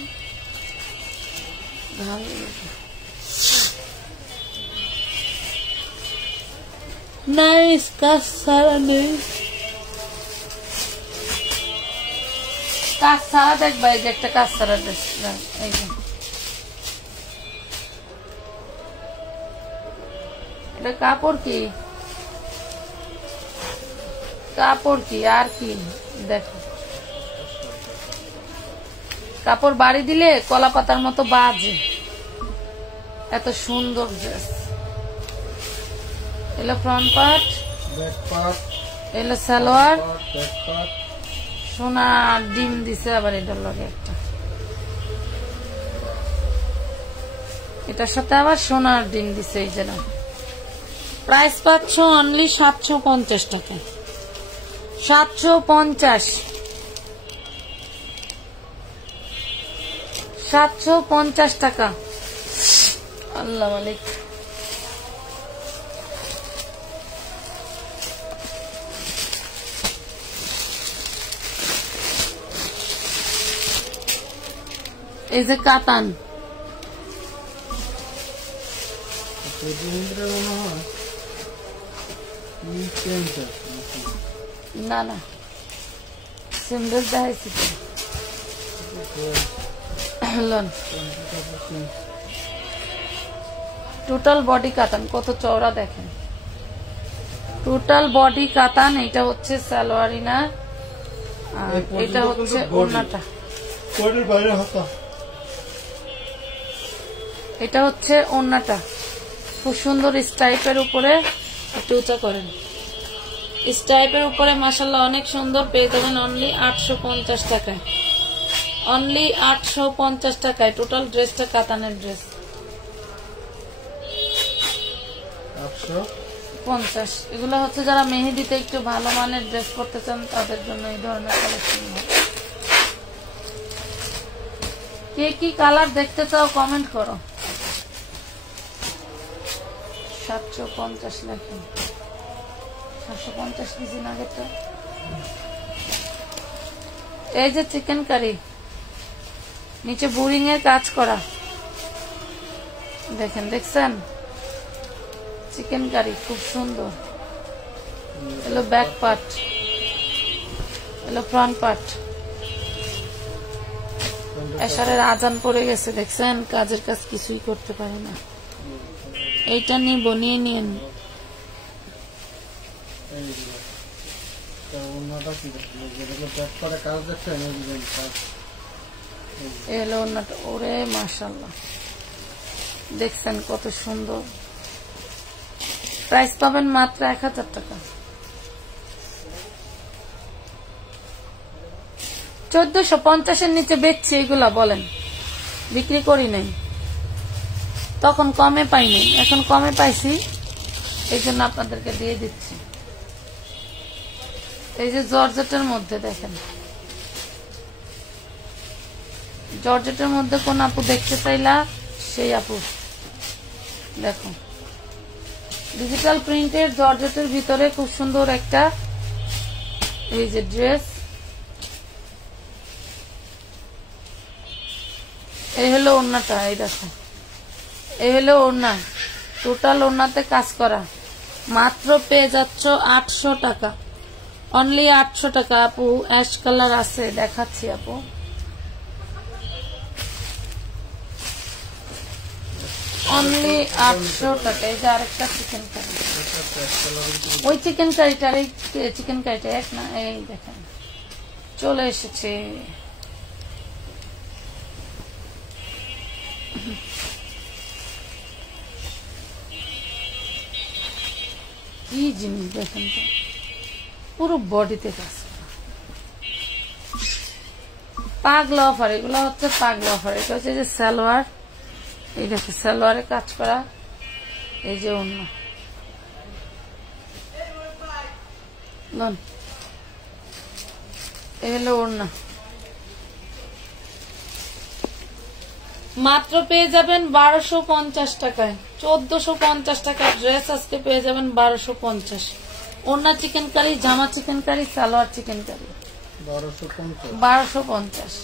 নাইস, কাজ সারা নেই, কাজ সারা দেখবা। এই যে একটা কাজ সারা ড্রেস, এই যে এটা কাপড় কি, কাপড় কি আর কি দেখো, কাপড় বাড়ি দিলে কলা পাতার মতো বাজে, এত সুন্দর ড্রেস। এলো ফ্রন্ট পার্ট, ব্যাক পার্ট, এলো সালোয়ার, ব্যাক পার্ট, সোনা ডিম দিছে আবার এটার লগে একটা, এটার সাথে আবার সোনার ডিম দিছে। এই যে প্রাইস পাচ্ছ অনলি 750 টাকা, 750, 750 টাকা। আল্লাহ মালিক, এই যে কাতান, না না সিম্বল দেখাইছি টোটাল বডি কাতান, কত চওড়া দেখেন, টোটাল বডি কাতান। এটা হচ্ছে সালোয়ারিনা, আর এটা হচ্ছে ওড়নাটা, এটা হচ্ছে ওড়নাটা। খুব সুন্দর স্টাইপের উপরে, একটু উঁচা করেন, স্টাইপের উপরে মাশাআল্লাহ অনেক সুন্দর। পেয়ে যাবেন অনলি 850 টাকায়, অনলি 850 টাকায়। টোটাল ড্রেসটা কাতানের ড্রেস, 850। এগুলো হচ্ছে যারা মেহেদিতে একটু ভালো মানের ড্রেস করতে চান তাদের জন্য এই ধরনের কালেকশন। কে কি কালার দেখতে চাও কমেন্ট করো। 750 লেখেন, 750 দিয়েছি না আগেরটা। এই যে চিকেন কারি, নিচে বোরিং এর কাজ করা দেখেন, দেখছেন চিকেন কারি খুব সুন্দর। এলো ব্যাক পার্ট, এলো ফ্রন্ট পার্ট। এশারের আজান পড়ে গেছে, দেখছেন কাজের কাজ কিছুই করতে পারে না। এইটা নিব, নিয়ে নিন। এলো ওন্নাটা, ওরে মাশাআল্লাহ দেখছেন কত সুন্দর। প্রাইস পাবেন মাত্র 1000 টাকা। 1450-এর নিচে বেচছি এগুলা, বলেন বিক্রি করি নাই, তখন কমে পাই নাই, এখন কমে পাইছি, এই জন্য আপনাদেরকে দিয়ে দিচ্ছি। এই যে জর্জেটের মধ্যে দেখেন, জর্জেটের মধ্যে কোন আপু দেখতে চাইলা সেই আপু দেখো, ডিজিটাল প্রিন্টের জর্জেটের ভিতরে খুব সুন্দর একটা এই যে ড্রেস। এই হলো ওড়নাটা, এই দেখো এই হলো ওড়না, টোটাল ওড়নাতে কাজ করা। মাত্র পেয়ে যাচ্ছ 800 টাকা, অনলি 800 টাকা। আপু অ্যাশ কালার আছে, দেখাচ্ছি আপু। অনলি 800 টাকা। এই যে আরেকটা চিকেন কারি, ওই চিকেন কারিটা আর এই চিকেন কারিটা এক না। এই দেখেন চলে এসেছে। কি জিনিস দেখেন তো, পুরো বডিতে কাজ করা। পাগলা অফার, এগুলো হচ্ছে পাগলা অফার। এটা হচ্ছে যে সালোয়ার, এই দেখো সালোয়ারে কাজ করা। এই যে অন্য এই হলো ওড়না। মাত্র পেয়ে যাবেন 1250 টাকায়। 1450 টাকার ড্রেস আজকে পেয়ে যাবেন 1250। ওড়না চিকেন কারি, জামা চিকেন কারি, সালোয়ার চিকেন কারি 1250।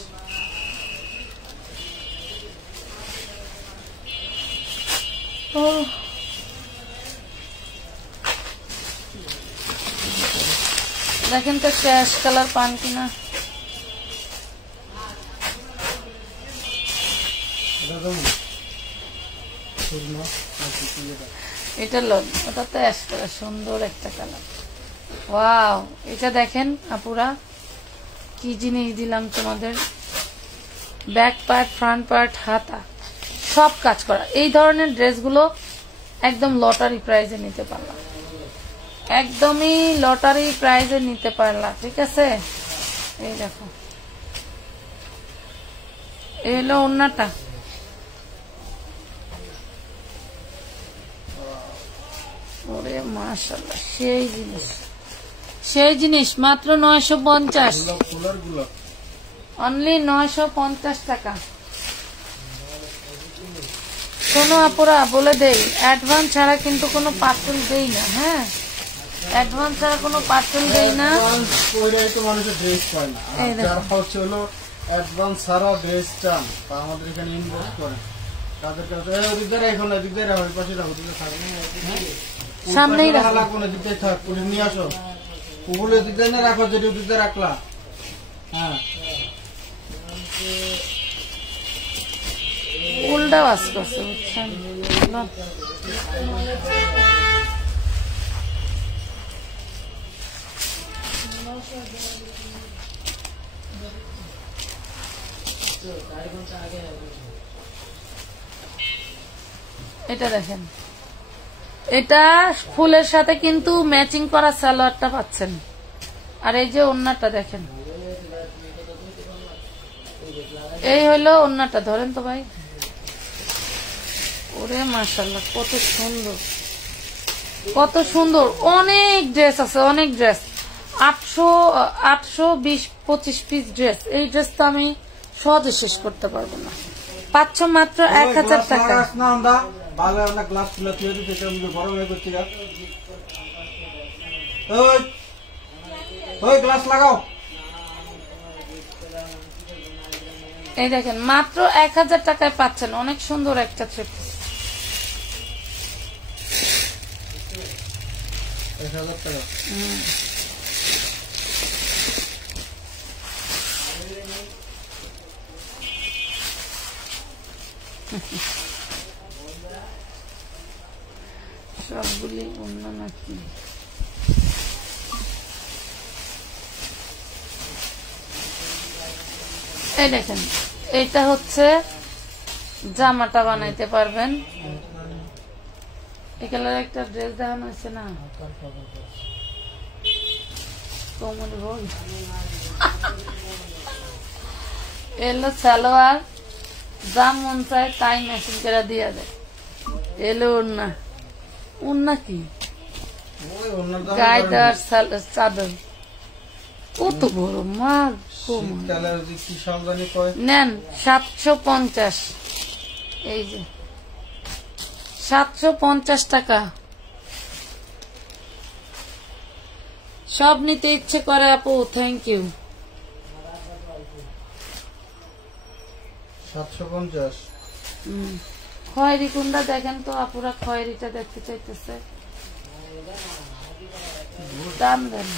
দেখেন তো ক্যাশ কালার পান কিনা। এটা লোন, ওটা তো অ্যাশ কালার, সুন্দর একটা কালার। ওয়াও, এটা দেখেন আপুরা কি জিনিস দিলাম তোমাদের। ব্যাক পার্ট, ফ্রন্ট পার্ট, হাতা সব কাজ করা। এই ধরনের ড্রেসগুলো একদম লটারি প্রাইজে নিতে পারলাম, একদমই লটারি প্রাইজে নিতে পারলাম। ঠিক আছে, এই দেখো এই হলো ওড়নাটা। ওরে মাশাআল্লাহ, সেই জিনিস সেই জিনিস। মাত্র 950, অনলি 950 টাকা। শোনো আপুরা, বলে দেই অ্যাডভান্স ছাড়া কিন্তু কোনো পার্সেল দেই না। হ্যাঁ, অ্যাডভান্স ছাড়া কোনো পার্সেল দেই না। মানুষের ড্রেস পায় না, যার হচ্ছে হলো অ্যাডভান্স ছাড়া ড্রেস চান তা আমাদের এখানে ইনবক্স করেন। তাদের কাছে এখন দিকদার হয়, পাশে রাখো, সামনেই লাগবো না, দিকদার থাক, পুলিশ নিয়ে আসো। পুকুলের দিকদার না রাখো, যেটা দিকদার রাখলা। হ্যাঁ, উল্টা ওয়াজ করছে, বুঝছেন। এটা দেখেন, এটা ফুলের সাথে কিন্তু ম্যাচিং করা সালোয়ারটা পাচ্ছেন। আর এই যে ওড়নাটা দেখেন, এই হলো ওড়নাটা। ধরেন তো ভাই, ওরে মাশাআল্লাহ, কত সুন্দর, কত সুন্দর। অনেক ড্রেস আছে, অনেক ড্রেস। 820-25 piece dress. এই ড্রেস তো আমি সহজে শেষ করতে পারবো না। পাচ্ছ মাত্র 1000 টাকা। এই দেখেন মাত্র 1000 টাকায় পাচ্ছেন অনেক সুন্দর একটা থ্রি পিস। 1000 টাকা। সবগুলি অন্য নাকি। এই দেখেন, এটা হচ্ছে জামাটা বানাইতে পারবেন। এই কালার একটা ড্রেস দেখানো হয়েছে না, কোমরে বল। এলো সালোয়ার, যা মন চায় তাই মেশিন করে দিয়া যায়। এলো ওড়না, ওড়না কি গায়ে দেওয়ার চাদর, কত বড় মাল। নেন 750। এই যে 750 টাকা। সব নিতে ইচ্ছে করে আপু, থ্যাংক ইউ। 750। খয়েরি কোনটা দেখেন তো আপুরা, খয়েরিটা দেখতে চাইতেছে, দাম দেন।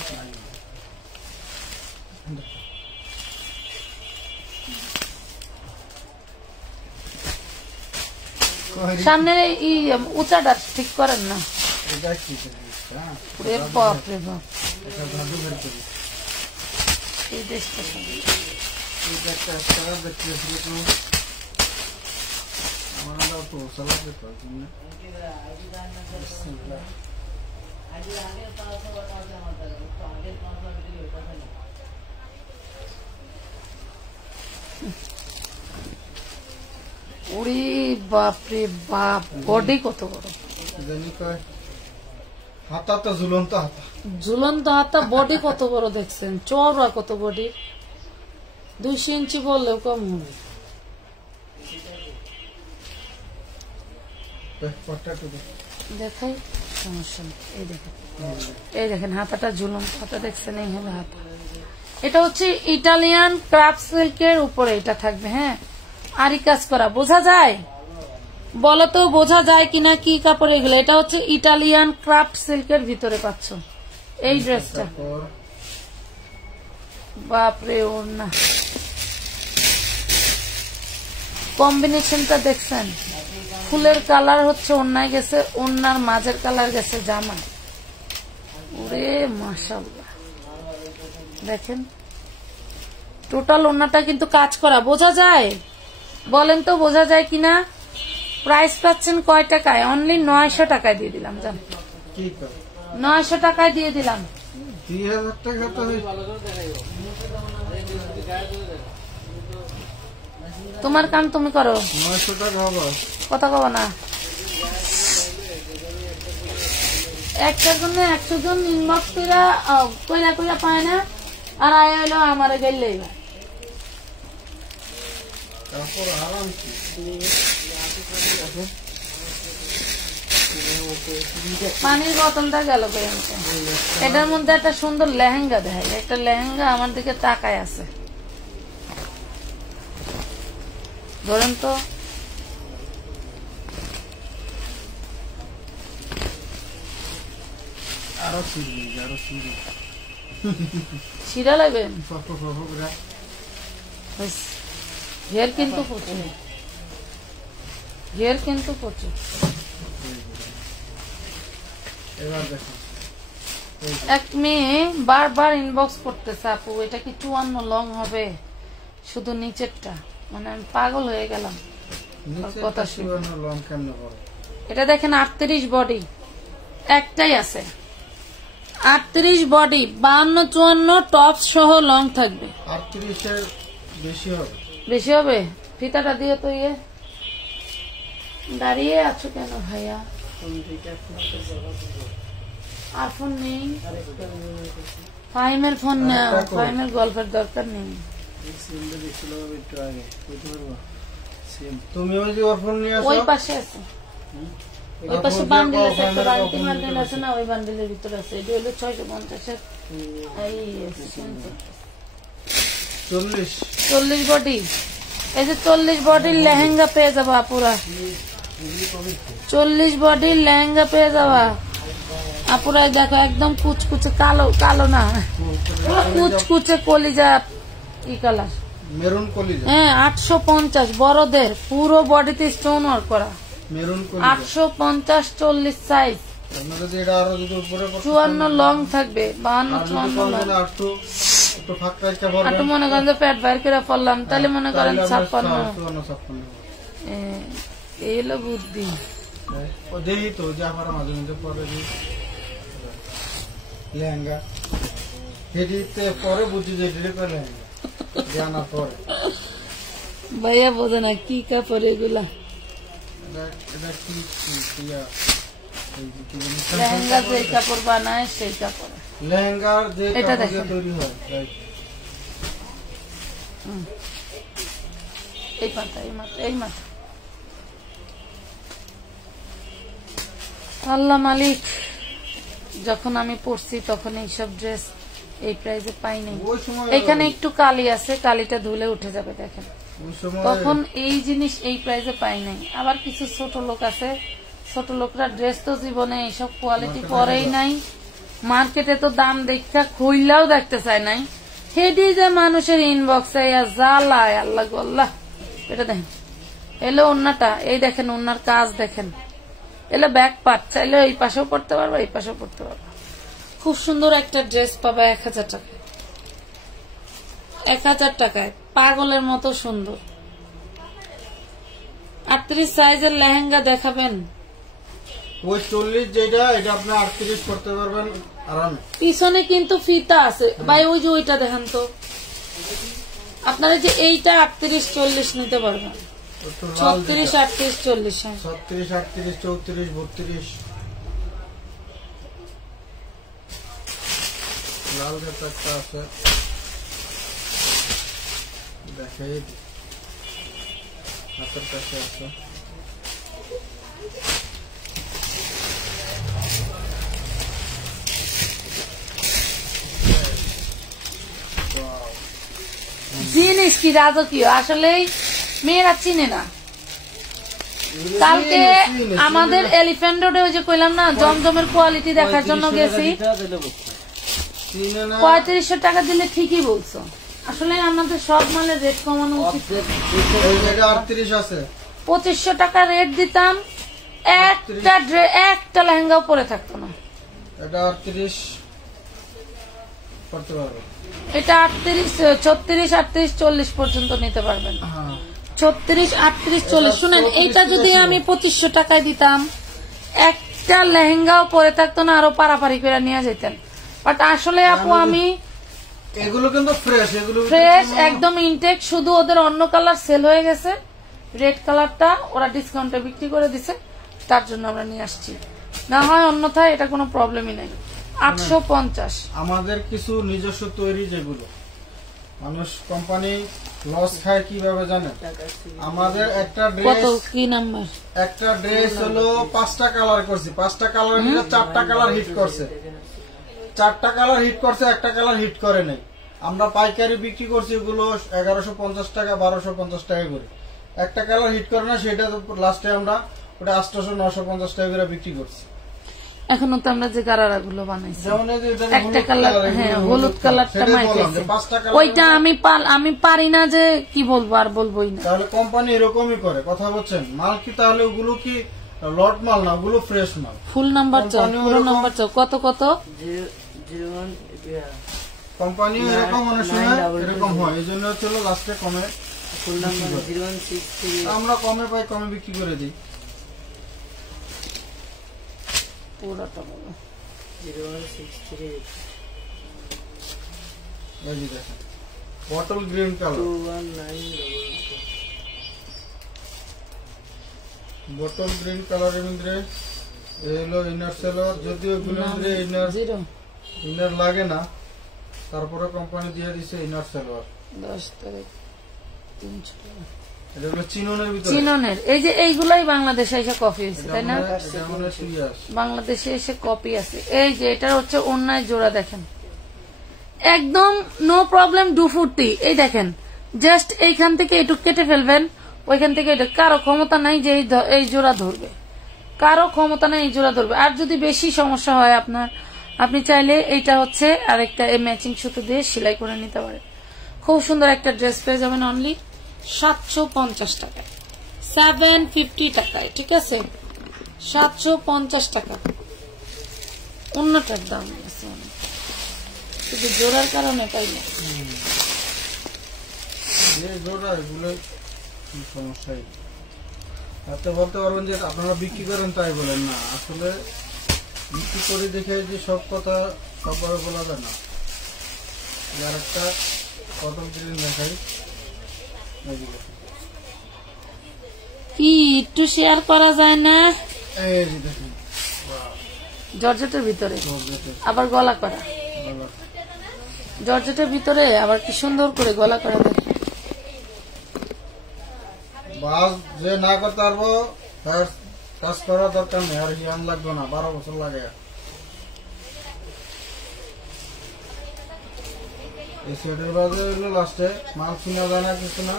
সামনের এই উঁচাটা ঠিক করেন না। এটা কি হ্যাঁ রে বাপ রে বাপ, এটা ভালো বের করি। এই দেশটা এটা একটা সারা দেখতে শুরু আমরা তো চালাতে পারছি না। ওরে বাপ রে বাপ, বডি কত বড়, জানি কয় হাতা তো ঝুলন্ত হাতা। ঝুলন্ত হাতা, বডি কত বড় দেখছেন, চওড়া কত বডি, 200 ইঞ্চি বললেও কম হবে। দেখাই, সমস্যা নেই। এই দেখেন, এই দেখেন হাতাটা ঝুলন্ত হাতা দেখছেন, এই হলো হাতা। এটা হচ্ছে ইটালিয়ান ক্রাফট সিল্কের উপরে এটা থাকবে। হ্যাঁ, আরি কাজ করা, বোঝা যায়? বলো তো বোঝা যায় কিনা কি কাপড় এগুলো? এটা হচ্ছে ইটালিয়ান ক্রাফট সিল্কের ভিতরে পাচ্ছ এই ড্রেসটা। বাপরে, ওড়না কম্বিনেশনটা দেখছেন? ফুলের কালার হচ্ছে ওড়নায় গেছে, ওড়নার মাঝের কালার গেছে জামা। ওরে মাশাআল্লাহ, দেখেন টোটাল ওড়নাটা কিন্তু কাজ করা, বোঝা যায়? বলেন তো বোঝা যায় কিনা? প্রাইস পাচ্ছেন কয় টাকায়? অনলি 900 টাকায় দিয়ে দিলাম। জান, 900 টাকায় দিয়ে দিলাম। 3000 টাকা তো তোমার কাম তুমি করো। 900 টাকা হবে, কথা কব না। একটার জন্য 100 জন ইনবক্স কইরা কইরা পায় না, আর আয় হইলো আমার গেলেই। তারপর আরাম পানির বোতলটা গেল। এটার মধ্যে একটা সুন্দর লেহেঙ্গা দেখায়, একটা লেহেঙ্গা আমার দিকে তাকায় আছে, ধরেন তো। আরো শিরা লাগবেন। হেয়ার কিন্তু প্রচুর, হেয়ার কিন্তু প্রচুর। এক মেয়ে বারবার ইনবক্স করতেছে, আপু এটা কি 54 লং হবে? শুধু নিচেরটা, মানে আমি পাগল হয়ে গেলাম কথা শুনে। এটা দেখেন 38 বডি, একটাই আছে 38 বডি, 52-54 টপ সহ লং থাকবে। 38 এর বেশি হবে, বেশি হবে। ফিতাটা দিয়ে তো ইয়ে, দাঁড়িয়ে আছো কেন ভাইয়া? আর ফোন নেই, ফাইমের ফোন নেও, ফাইমের গল্পের দরকার নেই। তুমি ওই যে ওর ফোন নিয়ে আসো, ওই পাশে আছে, ওই পাশে বান্ডিল আছে, একটা বান্ডিল বান্ডিল আছে না, ওই বান্ডিলের ভিতরে আছে। এটা হলো 650 এই 40 বডি। এই যে 40 বডির লেহেঙ্গা পেয়ে যাবা আপুরা, 40 বডির লেহেঙ্গা পেয়ে যাবা আপুরা। দেখো একদম কুচকুচে কালো, কালো না, কুচকুচে কলিজা কি কালার, মেরুন কলিজা। হ্যাঁ, 850 বড়দের, পুরো বডিতে স্টোন ওয়ার্ক করা, মেরুন কলিজা। 850 40 সাইজ। 54 লং থাকবে, 52-54 লং। একটু মনে করেন যে পেট বাইর করে পড়লাম, তাহলে মনে করেন 56। এই হলো বুদ্ধি। দেখি তো যে আমার মাঝে মাঝে পরে লেহেঙ্গা হেডিতে পরে বুঝি যে লেহেঙ্গা জানার পরে ভাইয়া বোঝে না কি কাপড় এগুলা। লেহেঙ্গা যে কাপড় বানায় সেই কাপড়, লেহেঙ্গার যে কাপড় তৈরি হয়। এই মাথা, এই মাথা, এই মাথা। আল্লাহ মালিক, যখন আমি পড়ছি তখন এইসব ড্রেস এই প্রাইসে পাই নাই। এখানে একটু কালি আছে, কালিটা ধুলে উঠে যাবে। দেখেন ওই সময় তখন এই জিনিস এই প্রাইসে পাই নাই। আবার কিছু ছোট লোক আছে, ছোট লোকরা ড্রেস তো জীবনে এইসব কোয়ালিটি পরেই নাই, মার্কেটে তো দাম দেখা খুইলাও দেখতে চায় নাই, হেডি যে মানুষের ইনবক্সে জ্বালায় আল্লাহ গোল্লাহ। এটা দেখেন, এলো ওন্নাটা, এই দেখেন ওন্নার কাজ দেখেন, এলো ব্যাক পার্ট, চাইলে এই পাশেও পড়তে পারবে, এই পাশেও পড়তে পারবে। খুব সুন্দর একটা ড্রেস পাবে 1000 টাকা, 1000 টাকায়, পাগলের মতো সুন্দর। 38 সাইজের লেহেঙ্গা দেখাবেন? ওই 40 যেটা, এটা আপনি 38 করতে পারবেন আরামে। পিছনে কিন্তু ফিতা আছে ভাই, ওই যে ওইটা দেখেন তো। আপনারা যে এইটা 38-40 নিতে পারবেন, 36-38-40। 36, 38, 34, 32 লাল একটা আছে, দেখে হাতের কাছে আছে। জিনিস কি রাজকীয়, আসলে মেয়েরা চিনে না। কালকে আমাদের এলিফ্যান্ট রোডে ওই যে কইলাম না, জমজমের কোয়ালিটি দেখার জন্য গেছি, 3500 টাকা দিলে ঠিকই বলছো। আসলে আমাদের সব মালের রেট কমানো উচিত। 2500 টাকা রেট দিতাম, একটা লেহেঙ্গাও পরে থাকতো না। এটা 38 করতে পারবে, এটা 36, 38, 40 পর্যন্ত নিতে পারবেন। 36, 38, 40। শুনেন, এইটা যদি আমি 2500 টাকায় দিতাম, একটা লেহেঙ্গাও পরে থাকতো না, আরো পারাপারি করে নিয়ে যেতেন। বাট আসলে আপু আমি এগুলো কিন্তু ফ্রেশ, এগুলো ফ্রেশ একদম ইনটেক, শুধু ওদের অন্য কালার সেল হয়ে গেছে, রেড কালারটা ওরা ডিসকাউন্টে বিক্রি করে দিছে, তার জন্য আমরা নিয়ে আসছি। না হয় অন্যথায় এটা কোনো প্রবলেমই নাই। 850। আমাদের কিছু নিজস্ব তৈরি, যেগুলো মানুষ কোম্পানি লস খায় কিভাবে জানেন? আমাদের একটা কত ড্রেস, কি নাম্বার? একটা ড্রেস হলো 5টা কালার করছি, 5টা কালার মিলে 4টা কালার হিট করছে, 4টা কালার হিট করছে, একটা কালার হিট করে নাই। আমরা পাইকারি বিক্রি করছি ওগুলো 1150 টাকা, 1250 টাকা করে। একটা কালার হিট করে না, সেটা লাস্টে আমরা ওটা 800-950 টাকা করে বিক্রি করছি। এখনো তো আমরা যে গারারা গুলো বানাইছি, যেমন এই যে এটা একটা কালার, হ্যাঁ হলুদ কালারটা মাইকেছে, ওইটা আমি পারি না, যে কি বলবো, আর বলবোই না। তাহলে কোম্পানি এরকমই করে, কথা বলছেন। মাল কি তাহলে ওগুলো কি লট মাল না, ওগুলো ফ্রেশ মাল। ফুল নাম্বার চাও, পুরো নাম্বার চাও, কত কত? কোম্পানি এরকম অনেক সময় এরকম হয়, এই জন্য হচ্ছে লাস্টে কমে, ফুল নাম্বার 0163। আমরা কমে পাই, কমে বিক্রি করে দিই। পুরোটা বলো। 0163 এই যে দেখেন, bottle green colour, 219. Bottle green কালারের মধ্যে এলো ইনার সেলর। যদিও গুলেন্দ্রে ইনার লাগে না, তারপরে কোম্পানি দিয়ে দিছে ইনার সেলর। 10 তারিখ 300 টাকা। এটা হলো চিননের ভিতরে, চিননের। এই যে এইগুলাই বাংলাদেশে এসে কপি হয়েছে, তাই না? বাংলাদেশে এসে কপি আছে। এই যে এটা হচ্ছে অন্যায় জোড়া, দেখেন একদম নো প্রবলেম, 240। এই দেখেন, জাস্ট এইখান থেকে এটুক কেটে ফেলবেন, ওইখান থেকে এটা। কারো ক্ষমতা নাই যে এই জোড়া ধরবে, কারো ক্ষমতা নাই এই জোড়া ধরবে। আর যদি বেশি সমস্যা হয় আপনার, আপনি চাইলে এইটা হচ্ছে আরেকটা ম্যাচিং সুতো দিয়ে সেলাই করে নিতে পারেন। খুব সুন্দর একটা ড্রেস পেয়ে যাবেন অনলি 750 টাকায়, 750 টাকায়, ঠিক আছে? 750 টাকা। অন্যটার দাম আছে অনেক, শুধু জোড়ার কারণে তাই না। সমস্যাই আপনি বলতে পারবেন যে আপনারা বিক্রি করেন তাই বলেন না, আসলে বিক্রি করে দেখে যে সব কথা সবভাবে বলা যায় না। আর একটা কটন গ্রিন দেখাই, কি একটু শেয়ার করা যায় না? এই যে দেখেন, জর্জেটের ভিতরে আবার গলা করা, জর্জেটের ভিতরে আবার কি সুন্দর করে গলা করা। দেখেন বাস যে না করতে পারবো তার কাজ করার দরকার নেই, আর হিয়াম লাগবে না, 12 বছর লাগে। এই সেটের বাজে হইলো লাস্টে মাল চিনা যায় না, কিছু না,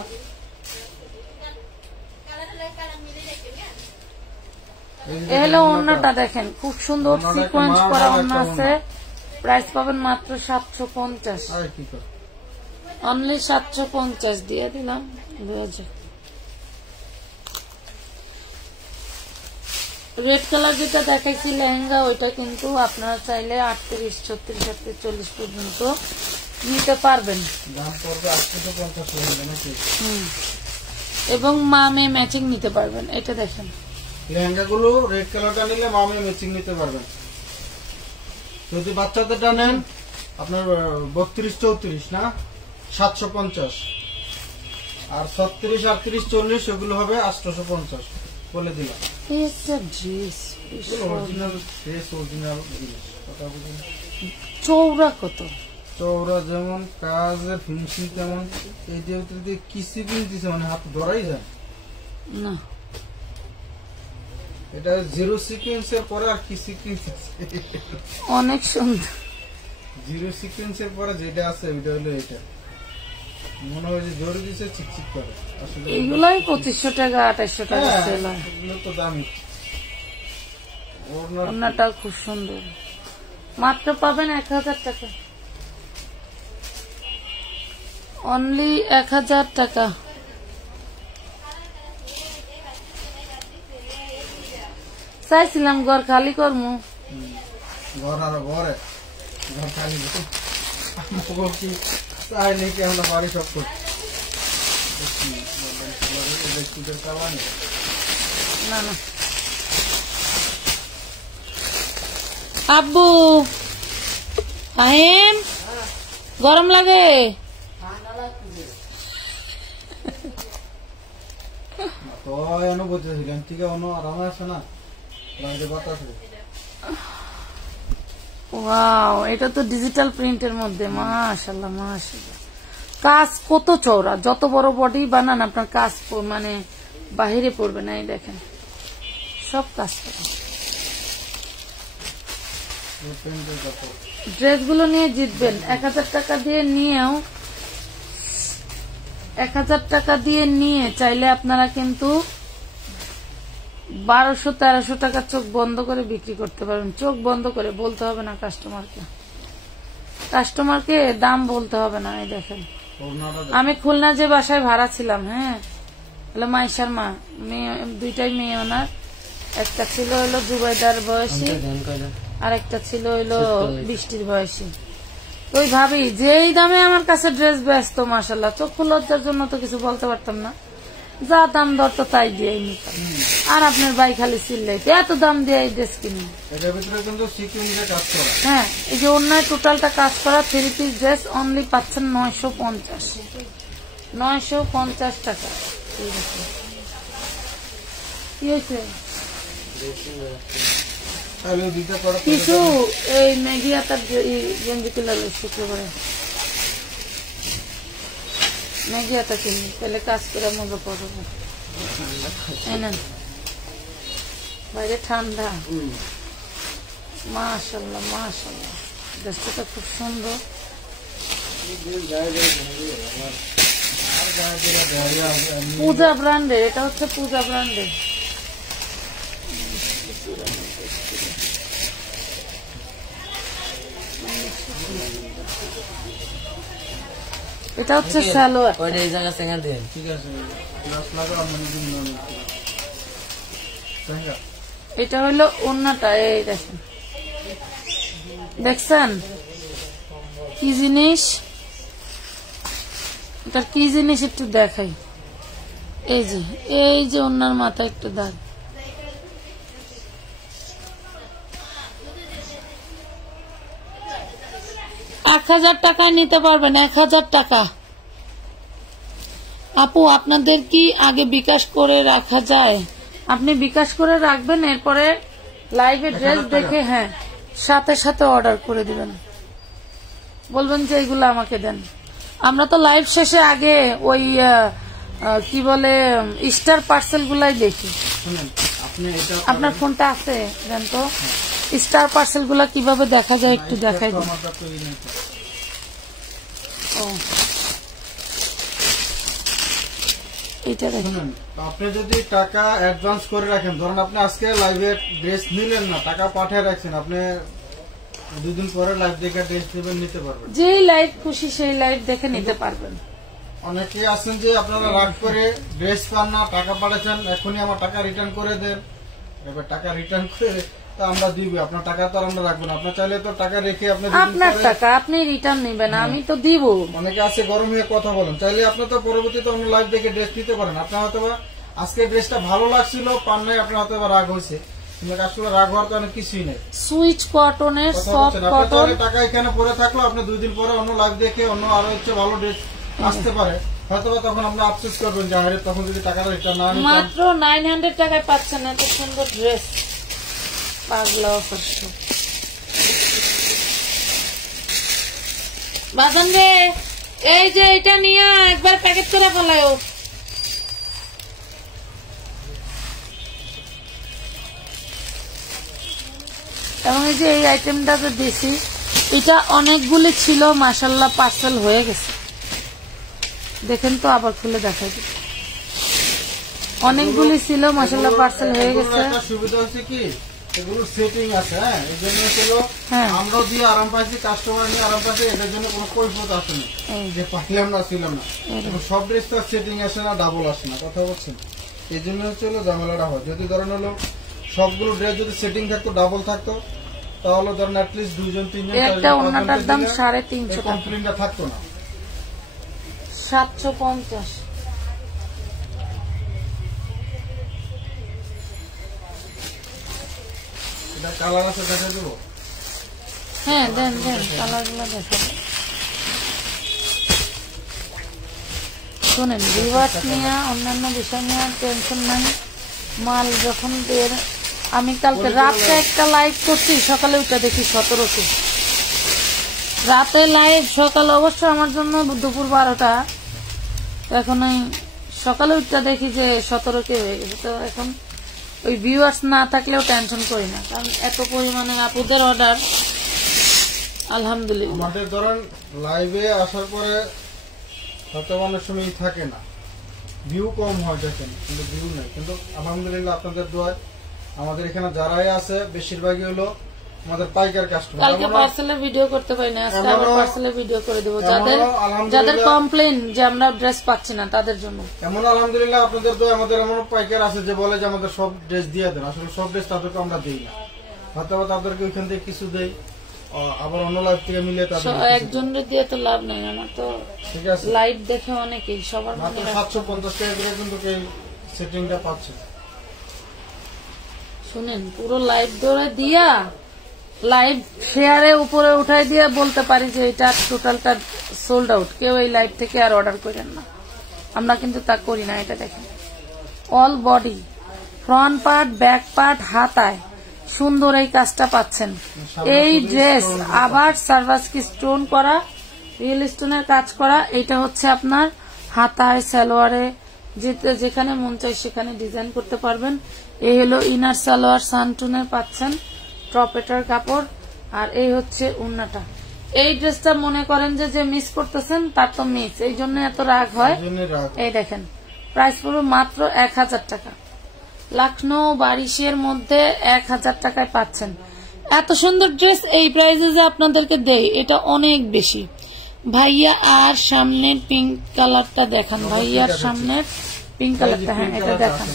এ হলো ওড়নাটা দেখেন, খুব সুন্দর ওড়নাটা সিকোয়েন্স একটা করা মার ওড়না একটা আছে। প্রাইস পাবেন মাত্র 750, আরে কি কর অনলি 750 দিয়ে দিলাম। 2000 রেড কালার যেটা দেখাইছি লেহেঙ্গা, ওইটা কিন্তু আপনারা চাইলে 38, 36, 38, 40 পর্যন্ত নিতে পারবেন। দাম পড়বে 850 টাকা নাকি? এবং মা মেয়ে ম্যাচিং নিতে পারবেন। এটা দেখেন লেহেঙ্গা গুলো রেড কালারটা নিলে মামে ম্যাচিং নিতে পারবেন। যদি বাচ্চাদেরটা নেন আপনার 32, 34 না 750, আর 36, 38, 40 ওগুলো হবে 850 বলে দিলাম। অরিজিনাল ফ্রেশ অরিজিনাল জিনিস, কথা বুঝুন। চৌড়া কত? চৌড়া যেমন কাজ ফিনিশিং তেমন, এই যে কিসি পিস দিছে মানে হাত ধরাই যায় না। এটা জিরো সিকোয়েন্সের পরে আর কি সিকোয়েন্স আছে? অনেক সুন্দর। জিরো সিকোয়েন্সের পরে যেটা আছে ওইটা হলো এটা, মনে হয় যে জোরে দিছে চিকচিক করে, আসলে এগুলাই 2500 টাকা 2800 টাকা হ্যাঁ, সেল হয়। এগুলো তো দামি। ওড়নাটা খুব সুন্দর, মাত্র পাবেন 1000 টাকা, অনলি 1000 টাকা। চাইছিলাম ঘর খালি করমু, ঘর আর ঘরে ঘর খালি কি চাই নাকি আমরা বাড়ি সব করছি। না না আব্বু আহিম গরম লাগে? তো এনে বলতেছিলাম ঠিক অন্য আরামে আছে না, বাইরে বাতাস। ওয়াও, এটা তো ডিজিটাল প্রিন্টের মধ্যে, মাশাআল্লাহ মাশাআল্লাহ। কাজ কত চওড়া, যত বড় বডি বানান আপনার কাজ মানে বাহিরে পড়বে না। এই দেখেন সব কাজ করে। ড্রেসগুলো নিয়ে জিতবেন। 1000 টাকা দিয়ে নিয়েও 1000 টাকা দিয়ে নিয়ে চাইলে আপনারা কিন্তু 1200-1300 টাকা চোখ বন্ধ করে বিক্রি করতে পারবেন। চোখ বন্ধ করে, বলতে হবে না কাস্টমারকে দাম বলতে হবে না। এই দেখেন, আমি খুলনা যে বাসায় ভাড়া ছিলাম, হ্যাঁ, হলো মাইশার মা, মেয়ে, দুইটাই মেয়ে ওনার। একটা ছিল হলো জুবাইদার বয়সী, আর একটা ছিল হইলো বৃষ্টির বয়সী। ওই ভাবি যেই দামে আমার কাছে ড্রেস ব্যস্ত, মাশাআল্লাহ, চক্ষু লজ্জার জন্য তো কিছু বলতে পারতাম না, যা দাম দর তো তাই দিয়ে নিতাম। আর আপনার ভাই খালি চিল্লাইতে এত দাম দিয়ে এই ড্রেস কিনি। হ্যাঁ, এই যে অন্যায় টোটালটা কাজ করা 3 পিস ড্রেস অনলি পাচ্ছেন 950 টাকা। কি হয়েছে? কিছু এই ম্যাগি আটার গেঞ্জি কিনলে শুক্রবারে ম্যাগি আটা কিনি, তাহলে কাজ করে মজা পাবো। বাইরে ঠান্ডা, মাশাআল্লাহ মাশাআল্লাহ, ড্রেসটা খুব সুন্দর। পূজা ব্র্যান্ডের, এটা হচ্ছে পূজা ব্র্যান্ডের। এটা হচ্ছে সালোয়ার। এটা হলো ওড়নাটা, এই দেখেন, দেখছেন কি জিনিস? এটা কি জিনিস একটু দেখাই। এই যে ওড়নার মাথা একটু দাগ, $1000 টাকায় নিতে পারবেন। 1000 টাকা। আপু আপনাদের কি আগে বিকাশ করে রাখা যায়? আপনি বিকাশ করে রাখবেন, এরপরে লাইভে ড্রেস দেখে হ্যাঁ সাথে সাথে অর্ডার করে দিবেন, বলবেন যে এইগুলো আমাকে দেন। আমরা তো লাইভ শেষে আগে ওই কি বলে স্টার পার্সেল গুলাই দেখি। আপনার ফোনটা আছে দেন তো, স্টার পার্সেল গুলা কিভাবে দেখা যায় একটু দেখাই দিন। এটা দেখেন, শুনুন, আপনি যদি টাকা অ্যাডভান্স করে রাখেন, ধরেন আপনি আজকে লাইভে ড্রেস নিলেন না, টাকা পাঠিয়ে রাখছেন, আপনি 2 দিন পরে লাইভ দেখে ড্রেস নেবেন, নিতে পারবেন। যেই লাইট খুশি সেই লাইট দেখে নিতে পারবেন। অনেকে আছেন যে আপনারা রাগ করে ড্রেস পান না, টাকা পাঠাচ্ছেন, এখনই আমার টাকা রিটার্ন করে দেন। এবার টাকা রিটার্ন করে তা আমরা দিব, আপনার টাকা তো আর আমরা রাখবো না। আপনার চাইলে তো টাকা রেখে আপনি আপনার টাকা আপনি রিটার্ন নেবেন, আমি তো দিব। অনেকে আছে গরম হয়ে কথা বলেন, চাইলে আপনি তো পরবর্তীতে অন্য লাইভ দেখে ড্রেস নিতে পারেন। আপনার হয়তো আজকে ড্রেসটা ভালো লাগছিল, পান নাই, আপনার হয়তো রাগ হয়েছে, কিন্তু আসলে রাগ হওয়ার তো অনেক কিছুই নেই। সুইচ কটনের সফট আপনার কটন, চাইলে টাকা এখানে পরে থাকলো, আপনি 2 দিন পরে অন্য লাইভ দেখে অন্য আরো হচ্ছে ভালো ড্রেস আসতে পারে, হয়তো তখন আমরা আফসোস করবেন যে আরে তখন যদি টাকাটা রিটার্ন না নিতাম। মাত্র 900 টাকায় পাচ্ছেন এত সুন্দর ড্রেস। পাগলা অফার। বাজান রে, এই যে এটা নিয়ে একবার প্যাকেট করে ফেলায়ও। এবং এই যে এই আইটেমটা যে দিছি, এটা অনেকগুলি ছিল, মাশাআল্লাহ পার্সেল হয়ে গেছে। দেখেন তো, আবার খুলে দেখাই দিই। অনেকগুলি ছিল, মাশাআল্লাহ পার্সেল হয়ে গেছে। একটা সুবিধা হচ্ছে কি, এগুলো সেটিং আছে, হ্যাঁ, এই জন্য ছিল আমরাও দিয়ে আরাম পাইছি, কাস্টমার নিয়ে আরাম পাইছি, এটার জন্য কোনো কৈফিয়ত আসেনি যে পাইলাম না ছিলাম না। সব ড্রেস তো সেটিং আসে না, ডাবল আসে না, কথা বলছেন, এই জন্য হচ্ছে ঝামেলাটা হয়। যদি ধরেন হলো সবগুলো ড্রেস যদি সেটিং থাকতো, ডাবল থাকতো, তাহলে ধরেন অ্যাটলিস্ট 2 জন 3 জন একটা ওন্নাটার দাম 350 টাকা, কমপ্লেইনটা থাকতো না। 750। এটা কালার আছে, দেখা দেবো। হ্যাঁ দেন দেন, কালার গুলো দেখেন। শোনেন, রিভার্স নিয়ে অন্যান্য বিষয় নিয়ে টেনশন নাই। মাল যখন বের, আমি কালকে রাতে একটা লাইভ করছি, সকালে ওইটা দেখি 1700। রাতে লাইভ, সকালে অবশ্য আমার জন্য দুপুর 12টা, এখন সকালে ওইটা দেখি যে 17K হয়ে গেছে। তো এখন ওই ভিউয়ার্স না থাকলেও টেনশন করি না, কারণ এত পরিমাণে আপুদের অর্ডার, আলহামদুলিল্লাহ। আমাদের ধরেন লাইভে আসার পরে হয়তো অনেক সময় থাকে না, ভিউ কম হয় দেখেন, কিন্তু ভিউ নেই, কিন্তু আলহামদুলিল্লাহ আপনাদের দোয়ায় আমাদের এখানে যারাই আছে বেশিরভাগই হলো আমাদের পাইকার কাস্টমার। কালকে পার্সেলে ভিডিও করতে পারি না, আজকে আবার পার্সেলে ভিডিও করে দেবো, যাদের কমপ্লেইন যে আমরা ড্রেস পাচ্ছি না তাদের জন্য। এমন আলহামদুলিল্লাহ আপনাদের দোয়ায় আমাদের এমন পাইকার আছে যে বলে যে আমাদের সব ড্রেস দিয়ে দেন, আসলে সব ড্রেস তাদেরকে আমরা দিই না, হয়তো তাদেরকে ওইখান থেকে কিছু দেই, আবার অন্য লাইভ থেকে মিলিয়ে তাদের একজনের দিয়ে তো লাভ নেই, আমার তো ঠিক আছে লাইভ দেখে অনেকেই সবার মাত্র 750 টাকা করে কিন্তু এই সেটিংটা পাচ্ছে। শুনেন, পুরো লাইভ ধরে দিয়া লাইভ শেয়ারে উপরে উঠাই দিয়ে বলতে পারি যে এটা টোটালটা সোল্ড আউট, কেউ এই লাইভ থেকে আর অর্ডার করেন না, আমরা কিন্তু তা করি না। এটা দেখেন, all body, front part, back part, হাতায় সুন্দর এই কাজটা পাচ্ছেন। এই ড্রেস আবার সার্ভাস কি স্টোন করা, রিয়েল স্টোনের কাজ করা, এটা হচ্ছে আপনার হাতায়, সালোয়ারে, যেখানে মন চাই সেখানে ডিজাইন করতে পারবেন। এই হলো ইনার সালোয়ার, সানটুনের পাচ্ছেন, ট্রপেটার কাপড়, আর এই হচ্ছে উন্নাটা। এই ড্রেসটা মনে করেন যে মিস করতেছেন, তার তো মিস, এই জন্য এত রাগ হয়। এই দেখেন, প্রাইস পড়বে মাত্র 1000 টাকা। লখনৌ বারিশের মধ্যে 1000 টাকায় পাচ্ছেন এত সুন্দর ড্রেস। এই প্রাইসে যে আপনাদেরকে দেই, এটা অনেক বেশি। ভাইয়া আর সামনের পিঙ্ক কালারটা দেখান, ভাইয়ার সামনের পিঙ্ক কালারটা, হ্যাঁ এটা দেখান,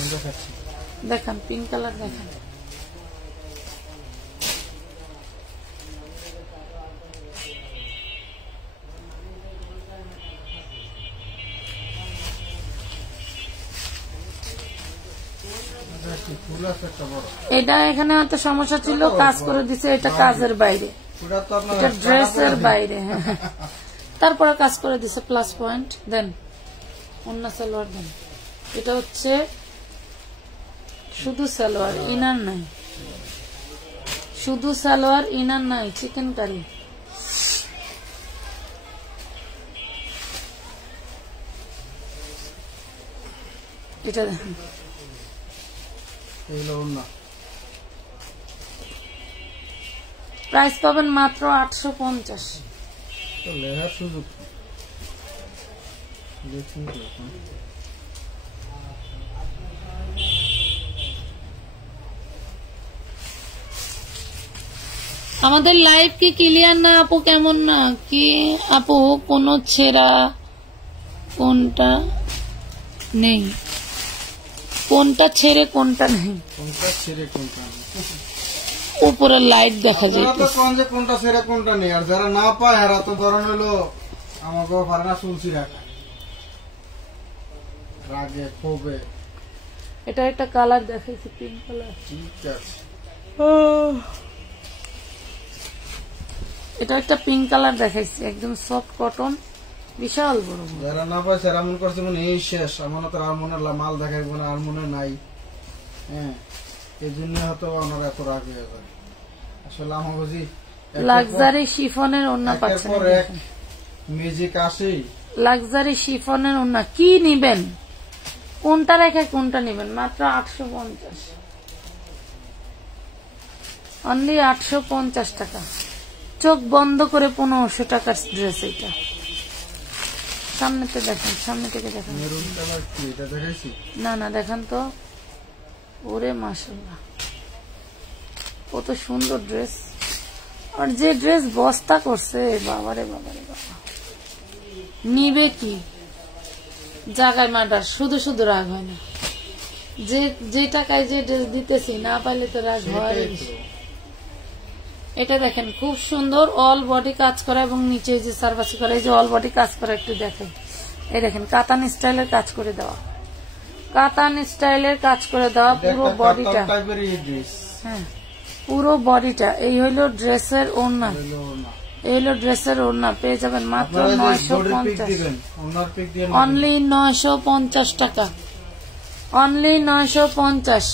দেখান পিঙ্ক কালার দেখান। এটা এখানে হয়তো সমস্যা ছিল, কাজ করে দিছে, এটা কাজের বাইরে, এটা ড্রেসের বাইরে, হ্যাঁ তারপরে কাজ করে দিছে, প্লাস পয়েন্ট দেন, অন্য সালোয়ার দেন। এটা হচ্ছে শুধু সালোয়ার, ইনার নাই, শুধু সালোয়ার, ইনার নাই, চিকেন কারি। এটা দেখেন, প্রাইস পাবেন মাত্র 850। আমাদের লাইভ কি ক্লিয়ার না আপু? কেমন না কি আপু? কোনো ছেঁড়া কোনটা নেই, কোনটা ছেড়ে কোনটা নেই, কোনটা ছেড়ে কোনটা নেই। উপরে লাইট দেখা যায়। আপনারা তো কোন যে কোনটা ছেড়ে কোনটা নেই, আর যারা না পায় এরা তো ধরেন হলো আমাকে পারে না চুলছি রাখা, রাগে ক্ষোভে। এটা একটা কালার দেখাইছি, পিঙ্ক কালার। ঠিক আছে, এটা একটা পিঙ্ক কালার দেখাইছি, একদম সফট কটন, বিশাল বড়। যারা না পায় সেরা মনে করছে মনে এই শেষ, আমার তো আর মনে মাল দেখাইবো না, আর মনে নাই। হ্যাঁ, এই জন্য হয়তো ওনারা এত রাগ হয়ে যায়। আসলে আমার বুঝি লাক্সারি শিফনের ওড়না পাচ্ছেন, মিউজিক আসে। লাক্সারি শিফনের ওড়না কি নিবেন, কোনটা রেখে কোনটা নিবেন? মাত্র 850, অনলি 850 টাকা। চোখ বন্ধ করে 1500 টাকার ড্রেস। এটা সামনেতে দেখেন, সামনে থেকে দেখেন। মেরুন কালার কি এটা দেখাইছি? না না, দেখেন তো। ওরে মাশাআল্লাহ, কত সুন্দর ড্রেস। আর যে ড্রেস বস্তা করছে, বাবারে বাবারে বাবা, নিবে কি জায়গায় মার্ডার। শুধু শুধু রাগ হয় না, যে টাকায় যে ড্রেস দিতেছি না পাইলে তো রাগ হয়। এটা দেখেন খুব সুন্দর, অল বডি কাজ করা এবং নিচে যে সার্ভাসি করা, এই যে অল বডি কাজ করা একটু দেখেন। এই দেখেন কাতান স্টাইলের কাজ করে দেওয়া, কাতান স্টাইলের কাজ করে দেওয়া পুরো বডিটা। হ্যাঁ, পুরো বডিটা। এই হইল ড্রেসের ওড়না, এই হইল ড্রেসের ওড়না। পেয়ে যাবেন মাত্র 950, অনলি 950 টাকা, অনলি 950,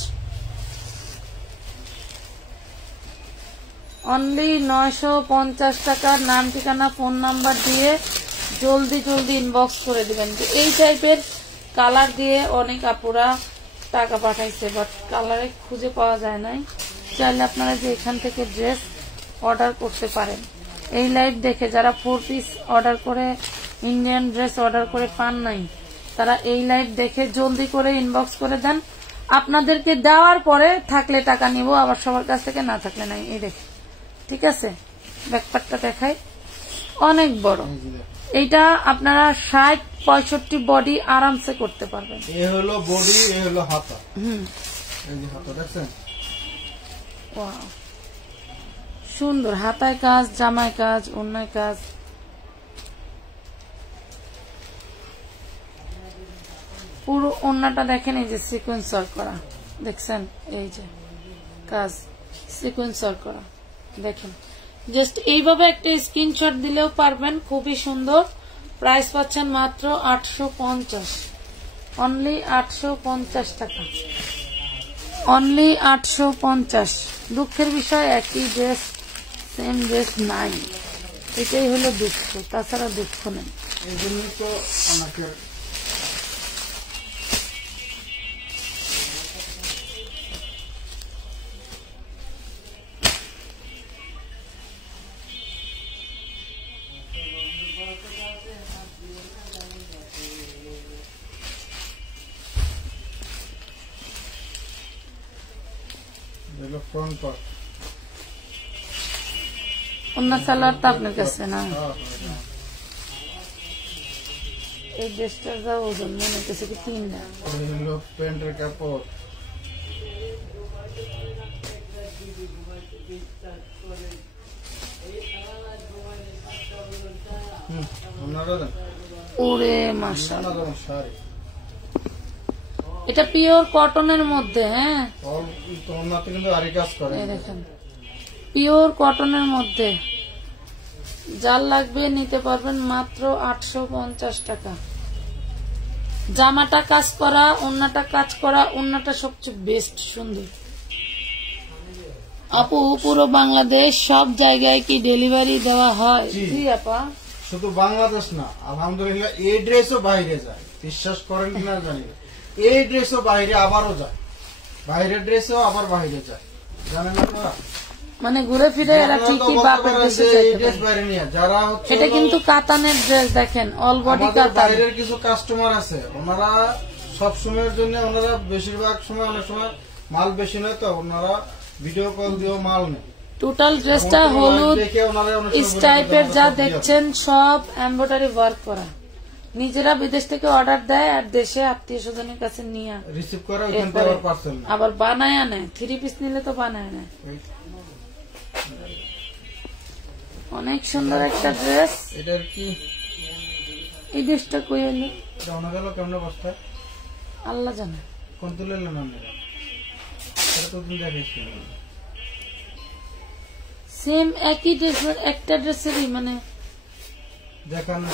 অনলি 950 টাকার। নাম ঠিকানা ফোন নাম্বার দিয়ে জলদি জলদি ইনবক্স করে দিবেন। এই টাইপের কালার দিয়ে অনেক আপুরা টাকা পাঠাইছে, বাট কালারে খুঁজে পাওয়া যায় নাই। চাইলে আপনারা যে এখান থেকে ড্রেস অর্ডার করতে পারেন। এই লাইভ দেখে যারা 4 পিস অর্ডার করে, ইন্ডিয়ান ড্রেস অর্ডার করে পান নাই, তারা এই লাইভ দেখে জলদি করে ইনবক্স করে দেন। আপনাদেরকে দেওয়ার পরে থাকলে টাকা নিব, আবার সবার কাছ থেকে না থাকলে নাই। এই দেখে, ঠিক আছে? ব্যাকপার্টটা দেখাই, অনেক বড়। এইটা আপনারা 60-65 বডি আরামসে করতে পারবেন। এই হলো বডি, এই হলো হাতা। এই যে হাতা দেখছেন, ওয়াও, সুন্দর। হাতায় কাজ, জামায় কাজ, ওড়নায় কাজ। পুরো ওড়নাটা দেখেন, এই যে সিকোয়েন্স ওয়ার্ক করা, দেখছেন? এই যে কাজ সিকোয়েন্স ওয়ার্ক করা, দেখেন। জাস্ট এইভাবে একটা স্ক্রিনশট দিলেও পারবেন, খুবই সুন্দর। প্রাইস পাচ্ছেন মাত্র 850, অনলি 850 টাকা, অনলি 850। দুঃখের বিষয় একই ড্রেস, সেম ড্রেস নাই, এটাই হলো দুঃখ, তাছাড়া দুঃখ নেই। এই জন্যই তো আমাকে ফ্রন্ট পার্ট। অন্য সালোয়ার তো আপনার কাছে না? এই ড্রেসটার যা ওজন মনে হচ্ছে কি 3 না। প্যান্টের কাপড়, ওরে মাশাআল্লাহ, এটা পিওর কটনের মধ্যে। হ্যাঁ, দেখেন পিওর কটনের মধ্যে। যার লাগবে নিতে পারবেন মাত্র 850 টাকা। জামাটা কাজ করা, ওড়নাটা কাজ করা, ওড়নাটা সবচেয়ে বেস্ট সুন্দর। আপু পুরো বাংলাদেশ সব জায়গায় কি ডেলিভারি দেওয়া হয়? জি আপা, শুধু বাংলাদেশ না, আলহামদুলিল্লাহ এই ড্রেসও বাইরে যায়, বিশ্বাস করেন কিনা জানি না। এই ড্রেসও বাইরে আবারও যায়, বাইরের ড্রেসও আবার বাইরে যায়, জানেন আপনারা? মানে ঘুরে ফিরে এরা ঠিকই বাপের দেশে যাইতে পারে। যারা হচ্ছে এটা কিন্তু কাতানের ড্রেস, দেখেন অল বডি কাতান। বাইরের কিছু কাস্টমার আছে, ওনারা সব সময়ের জন্য, ওনারা বেশিরভাগ সময়, অনেক সময় মাল বেশি নয় তো ওনারা ভিডিও কল দিয়েও মাল নেই, টোটাল ড্রেসটা হলুদ দেখে ওনারা অনেক সময় বলে টাইপের যে যা আমরা সব দেখছেন সব এমব্রয়ডারি ওয়ার্ক করা, নিজেরা বিদেশ থেকে অর্ডার দেয় আর দেশে আত্মীয় স্বজনের কাছে নিয়ে রিসিভ করে ওখান থেকে আবার পার্সেল আবার বানায় নেয়। 3 পিস নিলে তো বানায় নেয়। অনেক সুন্দর একটা ড্রেস। এটার কি এই ড্রেসটা কই এলো এটা অনেক গেল কেমন অবস্থা আল্লাহ জানে। কোন তুলে এলেন আপনারা? এটা তো দিন দেখাইছি সেম একই ড্রেস, একটা ড্রেসেরই মানে দেখানো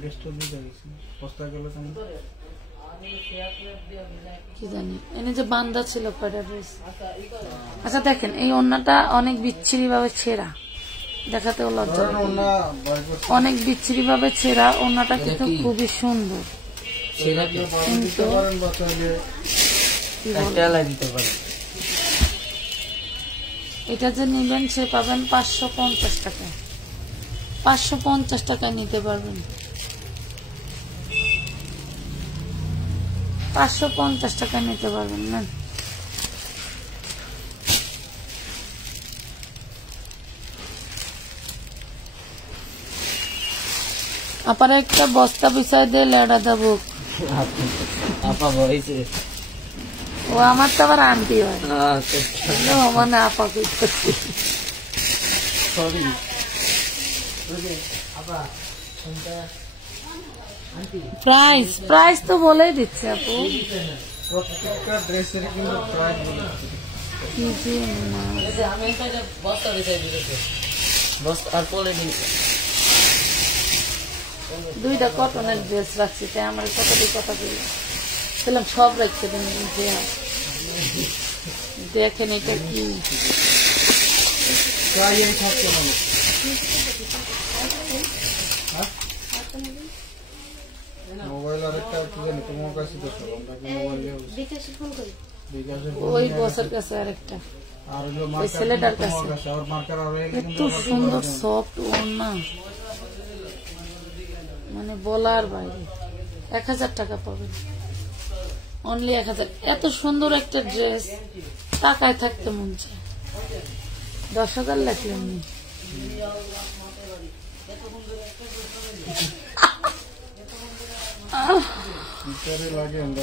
ড্রেসটা দিয়ে দেখাইছি বস্তা গেল কেমন কি জানি এনে যে বান্দা ছিল কয়টা ড্রেস। আচ্ছা দেখেন এই ওড়নাটা অনেক বিচ্ছিরি ভাবে ছেঁড়া, দেখাতেও লজ্জা লাগে। ওনা বাইক অনেক বিচ্ছিরি ভাবে ছেঁড়া, ওড়নাটা কিন্তু খুবই সুন্দর। সেটা কি দিতে পারেন বা চাইলে একটা লাই দিতে পারে। এটা যে নেবেন সে পাবেন 550 টাকায়, 550 টাকায় নিতে পারবেন, 550 টাকায় নিতে পারবেন না। আপারে একটা বস্তা বিছাই দিয়ে লেড়া দেবো। আপা বইছে ও আমার তো আবার আন্টি হয়, আচ্ছা মানে আপা করছি। সরি আপা কোনটা আন্টি প্রাইস প্রাইস তো বলেই দিচ্ছে আপু। প্রত্যেকটা ড্রেসের কিন্তু প্রাইস বলে কি যে না। আমি একটা বস্তা বিছাই দিয়েছি বস্তা আর পরে দিন দুইটা কটনের ড্রেস রাখছি, তাই আমার কত কথা বললাম সব রাখতে দিন। দেখেন এটা কি প্রায় এই থাকতে মানে মোবাইল আর একটা কি জানি তোমার কাছে তো সব আমরা কি মোবাইল বিকাশে ফোন ওই বছর কাছে আরেকটা আর হলো ওই মার্কার ছেলেটার তোমার কাছে। কাছে আর মার্কার আর এই এত সুন্দর সফট ওড়না, মানে বলার বাইরে। 1000 টাকা পাবেন, অনলি 1000। এত সুন্দর একটা ড্রেস টাকায় থাকতে মন চায়। 10,000 লাগলেন নি। ভিতরে লাগে আমরা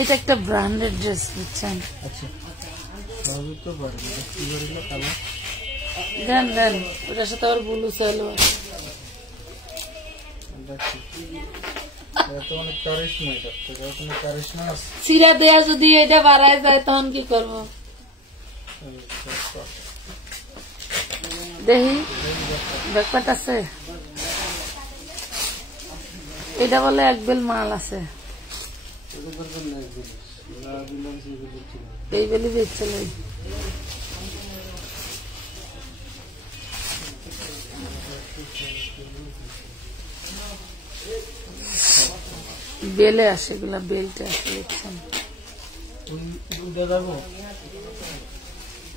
এটা একটা ব্র্যান্ডেড ড্রেস বুঝছেন। আচ্ছা সবই তো পারবে কি করিল কালার দেন দেন ওটার সাথে আবার ব্লু সালোয়ার। দেখি এটা অনেক কারিশমা, এটা অনেক কারিশমা আছে। সিরা দেয়া যদি এটা বাড়ায় যায় তখন কি করব? দেখি ব্যাকপার্ট আছে, এটা বলে এক বেল মাল আছে, এই বেলি বেচছে নাই। বেলে আসে এগুলা, বেলটা আসে দেখছেন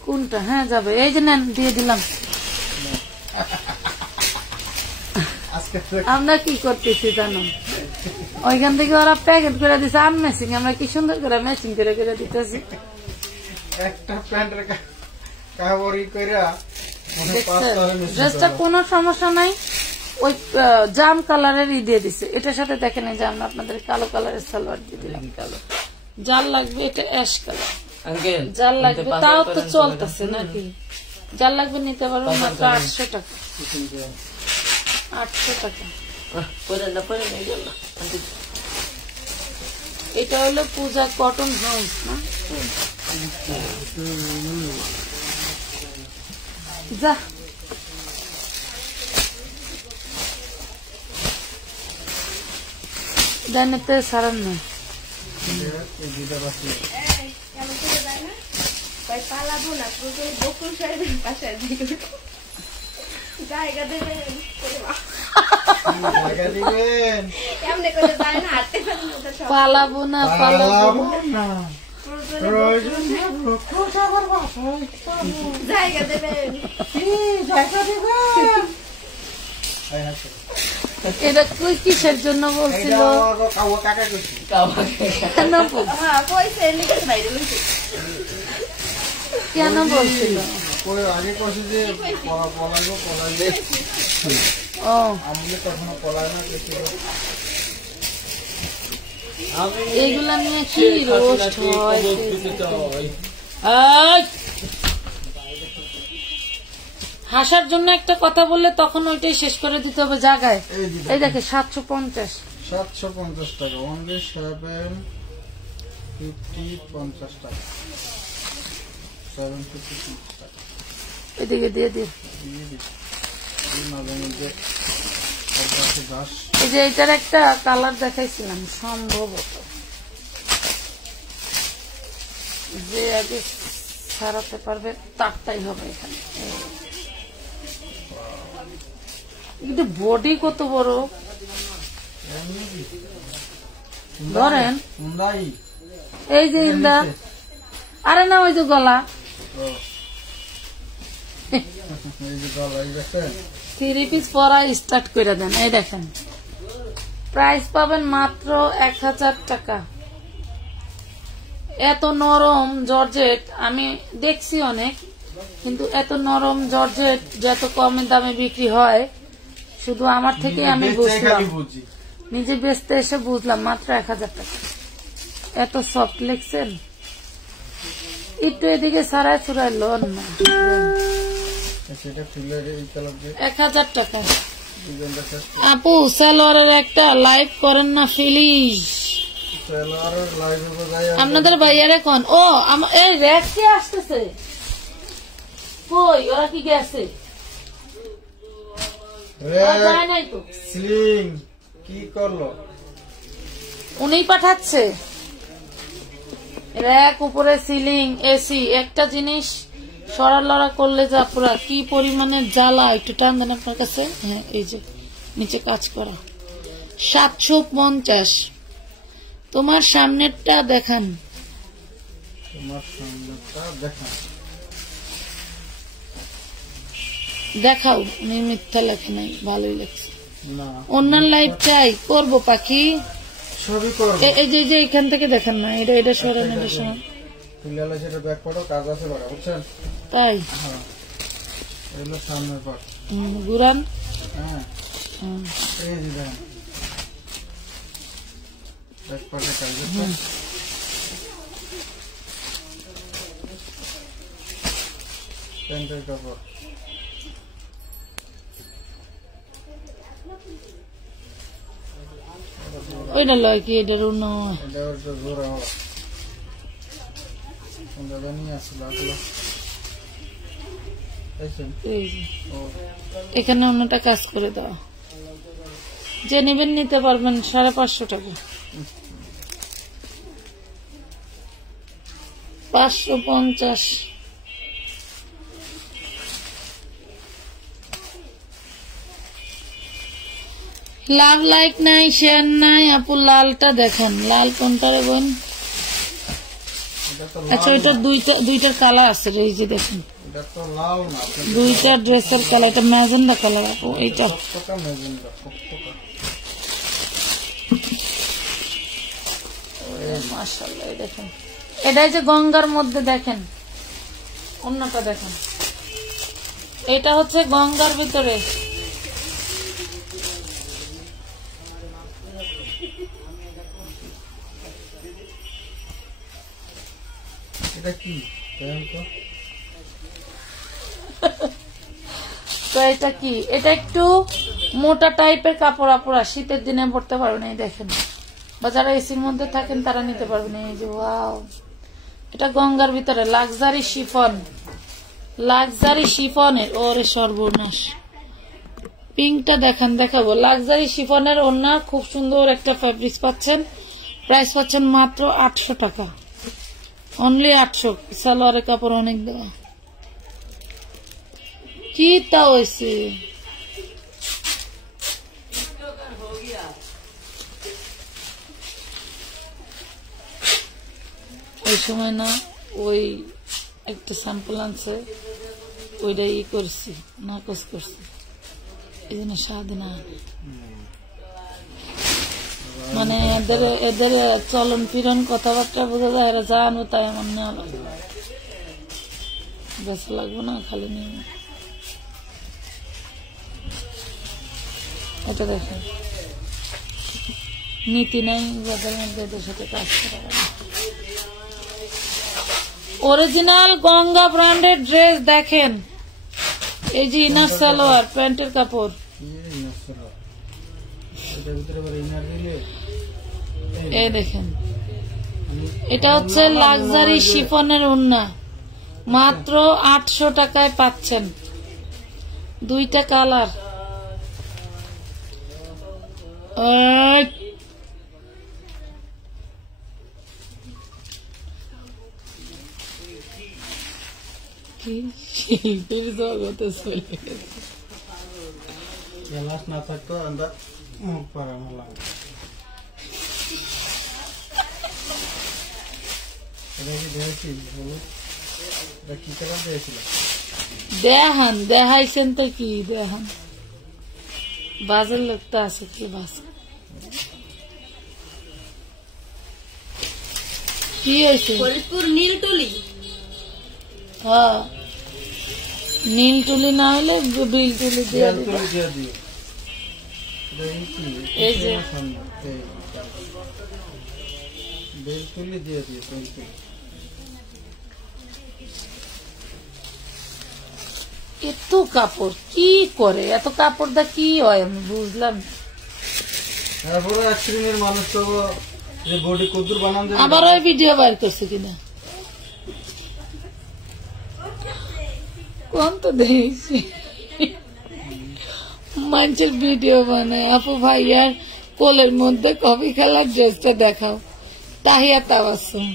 কোনটা? হ্যাঁ যাবে, এই যে নেন দিয়ে দিলাম। আমরা কি করতেছি জানো, ওইখান থেকে ওরা প্যাকেট করে দিচ্ছে আনমেসিং, আমরা কি সুন্দর করে ম্যাচিং করে করে দিতেছি। একটা প্যান্টের কাবড়ি কইরা ড্রেসটা কোনো সমস্যা নাই, ওই জাম কালারেরই দিয়ে দিছে। এটার সাথে দেখেন এই যে আমরা আপনাদের কালো কালারের সালোয়ার দিয়ে দিলাম। কালো জাল লাগবে, এটা অ্যাশ কালার। জাল লাগবে তাও তো চলতেছে নাকি, জাল লাগবে নিতে পারবো মাত্র 800 টাকা। 800 টাকা। এটা হলো পূজা কটন হাউস না? যা জানেতে সারান না জায়গা দেবেন পালাবো না, পালাবো না, জায়গা দেবেন জায়গা দেবেন এটা তুই কিসের জন্য বলছিল? কাকা কইছি কেন হ্যাঁ কইছে লিখে বাইরে লইছে কেন বলছিল? ওই আগে কইছি যে পলাইলে ও আমি কখনো পলাই না কিছু। এইগুলা নিয়ে কি রোস্ট হয়? হাসার জন্য একটা কথা বললে তখন ওইটাই শেষ করে দিতে হবে জায়গায়। এই দেখে 750 750 টাকা, অনলি 750 টাকা, 750 টাকা এদিকে দিয়ে দিই। দিয়ে দিই। এই মাঝে মধ্যে অর্ডারটি দাস এই যে এটার একটা কালার দেখাইছিলাম, সম্ভবত যে আগে সারাতে পারবে তারটাই হবে এখানে। কিন্তু বডি কত বড় ধরেন, মুন্দাই এই যে ইন্দা, আরে না ওই যে গলা, এই যে গলাই দেখেন 3 পিস পরা স্টার্ট করে দেন। এই দেখেন প্রাইস পাবেন মাত্র 1000 টাকা। এত নরম জর্জেট আমি দেখছি অনেক, কিন্তু এত নরম জর্জেট যত কমে দামে বিক্রি হয় শুধু আমার থেকে আমি বুঝলাম, নিজে বেচতে এসে বুঝলাম মাত্র 1000 টাকা। এত সফট লেগছেন, একটু এদিকে সারায় চুরাই লোন না, সেটা খুলে এই কালার দিয়ে 1000 টাকা। ডিজাইনটা শেষ আপু সালোয়ারের একটা লাইভ করেন না প্লিজ? সেলারের লাইভে বোঝাই আপনাদের ভাইয়ারে কোন? ও এই র্যাক কে আসতেছে, কই ওরা কি গেছে? ওরা যায় নাই তো, সিলিং কি করলো? উনি পাঠাচ্ছে র্যাক, উপরে সিলিং, এসি। একটা জিনিস সরা লড়া করলে যা পুরা কি পরিমাণে জ্বালা, একটু টান দেন আপনার কাছে। হ্যাঁ এই যে নিচে কাজ করা 750। তোমার সামনেরটা দেখান, তোমার সামনেটা দেখান, দেখাও। উনি মিথ্যা লেখে নাই, ভালোই লেখছে। না অন্যান্য লাইভ চাই করবো পাখি। সবই করব। এই যে এখান থেকে দেখান না, এটা সরেন, এটা সরেন। তুলিয়ালে সেটা ব্যাক করো, কাজ আছে বড়, বুঝছেন? তাই হ্যাঁ এগুলো সামনের পাট। ঘুরান। হ্যাঁ এই যে দেখেন ব্যাক পাটে কাজ আছে। প্যান্টের কাপড় ওইটা লয় কি, এটার অন্য এটা একটু জোরে হওয়া কোনটা নিয়ে আসলো আসলো দেখছেন? এই যে ও এখানে অন্যটা কাজ করে দাও। যে নেবেন নিতে পারবেন 550 টাকা। 550। লাভ লাইক নাই, শেয়ার নাই। আপু লালটা দেখেন, লাল কোনটা রে বোন? এটা তো আচ্ছা ওইটা দুইটার কালার আছে, এই যে দেখুন এটা তো লাল না, দুইটা ড্রেসের কালার। এটা ম্যাজেন্ডা কালার আপু, এইটা কতটা মেজেন্ডা কতটা। মাশাআল্লাহ। এই দেখেন এটা যে গঙ্গার মধ্যে, দেখেন অন্যটা দেখেন, এটা হচ্ছে গঙ্গার ভিতরে। এটা কি দেখেন তো? তো এটা কি? এটা একটু মোটা টাইপের কাপড়, আপুরা শীতের দিনে পরতে পারবেন। এই দেখেন, বা যারা এসির মধ্যে থাকেন তারা নিতে পারবেন। এই যে ওয়াও, এটা গঙ্গার ভিতরে লাক্সারি শিফন, লাক্সারি শিফনের। ওরে সর্বনাশ, পিঙ্কটা দেখেন, দেখাবো। লাক্সারি শিফনের ওড়না, খুব সুন্দর একটা ফ্যাব্রিক্স পাচ্ছেন। প্রাইস পাচ্ছেন মাত্র 800 টাকা, অনলি 800। সালোয়ারের কাপড় অনেক দেওয়া। কি তা হয়েছে? ওই সময় না ওই একটা স্যাম্পল আনছে, ওইটা করছি, নাকচ করছি, এই জন্য স্বাদ না। মানে এদের এদের চলন ফিরন কথাবার্তা বোঝা যায়, এরা যা আনবো তাই আমার নেওয়া লাগবে, বেশ লাগবে না খালি নিয়ে। এটা দেখেন নীতি নাই যাদের মধ্যে, এদের সাথে কাজ করা যায়। অরিজিনাল গঙ্গা ব্র্যান্ডের ড্রেস দেখেন, এই যে ইনার সালোয়ার প্যান্টের কাপড়, এই দেখেন এটা হচ্ছে লাক্সারি শিফনের ওড়না, মাত্র 800 টাকায় পাচ্ছেন, 2টা কালার। জগতে চলে গ্লাস না থাকতো আমরা মুখ পারানো লাগে। এটা কি দিয়েছি বলো, এটা কি কালার দিয়েছিল? দেখান, দেখাইছেন তো কি দেখান, বাজার লোকটা আছে কি বাস কি হয়েছে? ফরিদপুর নীলটুলি। হ্যাঁ নীল টুলি না হলে বিল টুলি দিয়ে দিবে। এই যে বেলতুলি দিয়ে দিয়ে বেলতুলি। এত কাপড় কি করে, এত কাপড় দা কি হয় আমি বুঝলাম। তারপরে এক শ্রেণীর মানুষ তো যে বডি কদ্দুর বানান দেবে। আবার ওই ভিডিও বাইর করছে কিনা কোন তো দেখছি, মানুষের ভিডিও বানায়। আপু ভাইয়ার কোলের মধ্যে কফি খেলার ড্রেসটা দেখাও, তাহিয়া তাবাসসুম।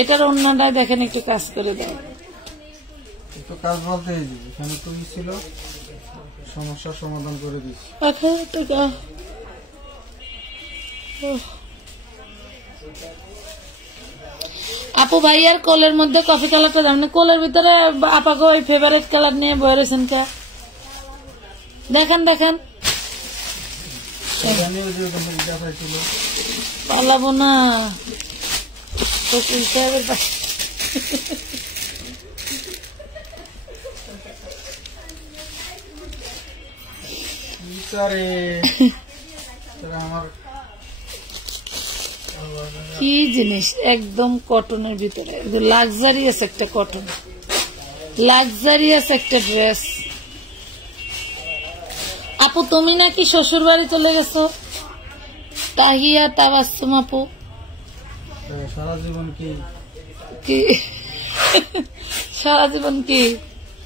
এটার অন্যটায় দেখেন একটু কাজ করে দাও। একটু কাজ বলতে এখানে তুমি ছিল, সমস্যার সমাধান করে দিচ্ছি। 1000 টাকা। আপু ভাইয়ার কোলের মধ্যে কফি কালারটা দাম না, কোলের ভিতরে আপাকে ওই ফেভারিট কালার নিয়ে বয়ে রয়েছেন কে দেখেন দেখেন। পালাবো না ফকির সাহেবের পাশে। আমার কি জিনিস, একদম কটনের ভিতরে লাক্সারিয়াস একটা কটন, লাক্সারিয়াস একটা ড্রেস। আপু তুমি নাকি শ্বশুর বাড়ি চলে গেছো? তাহিয়া তাবাসসুম আপু সারা জীবন কি কি সারা জীবন কি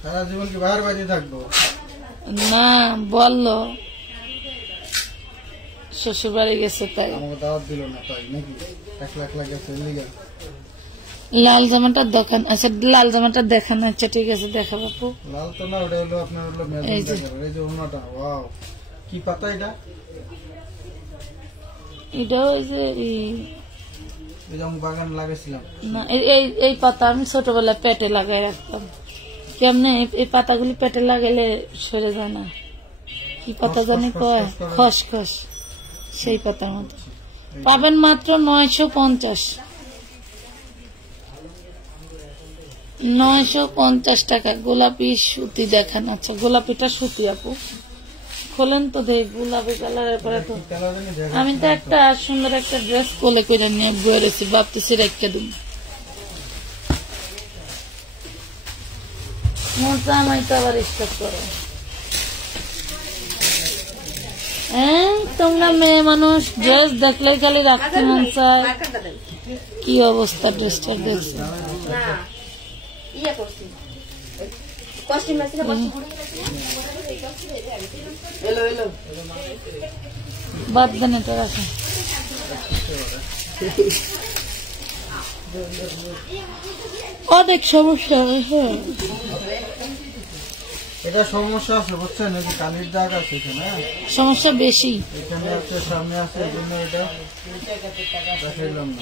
সারা জীবন কি বাইরে বাইরে থাকবো? না বললো শ্বশুর বাড়ি গেছে তাই আমাকে দাওয়াত দিল না, তাই নাকি? 1 লাখ গেছে লিগা। লাল জামাটার দোকান, আচ্ছা লাল জামাটার দেখান, আচ্ছা ঠিক আছে দেখা বাপু। লাল তো না, ওটা হলো আপনার হলো মেরুন কালার। এই যে ওনাটা, ওয়াও কি পাতা এটা? এটা ওই যে এই যে বাগান লাগাইছিলাম না, এই পাতা আমি ছোটবেলায় পেটে লাগাই রাখতাম। কেমনে এই পাতাগুলি পেটে লাগাইলে সরে যায় না, কি পাতা জানি কয়, খসখস, সেই পাতার মতো। পাবেন মাত্র 950, 950 টাকা। গোলাপি সুতি দেখান, আচ্ছা গোলাপিটা সুতি আপু খোলেন তো দেখ, গোলাপি কালারের পরে তো আমি তো একটা সুন্দর একটা ড্রেস কোলে করে নিয়ে বয়ে রেছি, ভাবতেছি রেখে দিন। মোটা আমায় তো আবার স্টপ করো। তোমরা মেয়ে মানুষ ড্রেস দেখলে খালি রাখতে মন চায়, কি অবস্থা ড্রেসটা দেখছি। বাদ দেন এটা রাখেন। অনেক সমস্যা, হ্যাঁ এটা সমস্যা আছে বুঝছেন, এই যে কালির দাগ আছে এখানে, সমস্যা বেশি এখানে আছে, সামনে আছে, এই জন্য এটা দেখাইলাম না।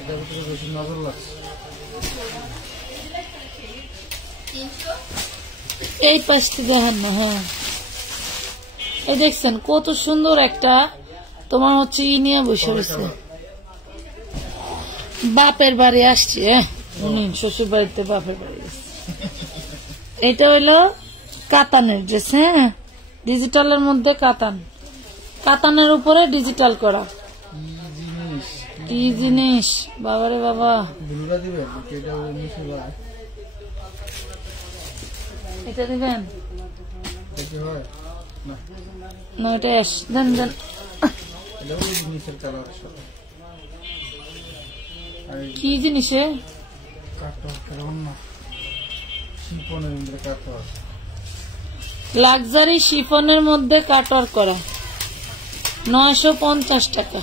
এটার ভিতরে বেশি নজর লাগছে। এই পাশটি দেখেন না, হ্যাঁ এই দেখছেন কত সুন্দর একটা তোমার হচ্ছে ই নিয়ে বসে রয়েছে। বাপের বাড়ি আসছি, উনি শ্বশুর বাড়িতে বাপের বাড়ি গেছে। এটা হইলো কাতানের ড্রেস, হ্যাঁ, ডিজিটালের মধ্যে কাতান, কাতানের উপরে ডিজিটাল করা। কি জিনিস বাবারে বাবা। এটা দিবেন না, এটা দেন দেন। কি জিনিসে লাক্সারি শিফনের মধ্যে কাটওয়ার করা, 950 টাকা।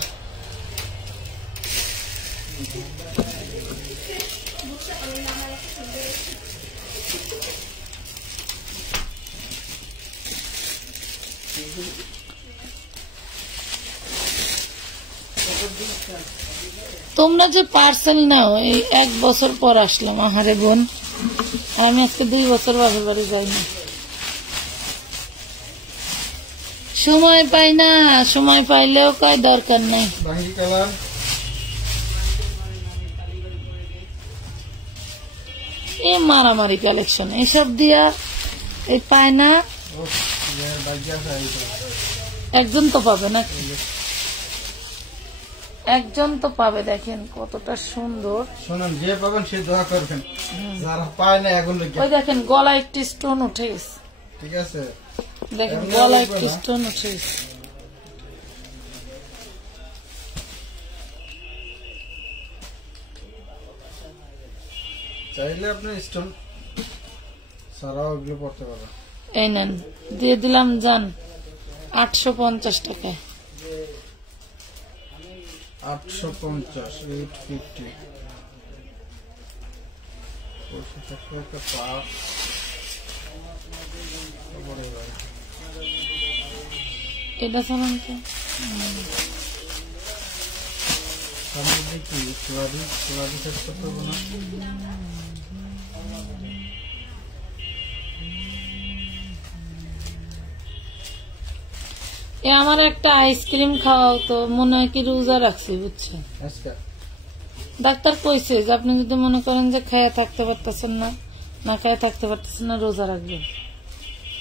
তোমরা যে পার্সেল নাও, এই 1 বছর পর আসলাম, আহারে বোন, আর আমি আজকে 2 বছর বাপের বাড়ি যাইনি। সময় পাই না, সময় পাইলেও কয় দরকার নাই। এ মারামারি কালেকশন, এসব দিয়া এই পায় না, একজন তো পাবে না, একজন তো পাবে। দেখেন কতটা সুন্দর। শোনেন, যে পাবেন সে দোয়া করবেন, যারা পায় না এখন ওই দেখেন গলা একটি স্টোন উঠে গেছে। ঠিক আছে, দেখেন গলা একটি স্টোন উঠে গেছে। চাইলে আপনি স্টোন ছাড়াও এগুলো পড়তে পারেন। এই নেন, দিয়ে দিলাম যান 850 টাকায়। 850, 850 একটা পাপ। এটা চালান তো কি সোয়াদি শেষ করতে হবে না। আমার একটা আইসক্রিম খাওয়াও তো, মনে হয় কি রোজা রাখছি, বুঝছেন? ডাক্তার কইছে যে আপনি যদি মনে করেন যে খায়া থাকতে পারতেছেন না, না খায়া থাকতে পারতেছেন না, রোজা রাখবেন।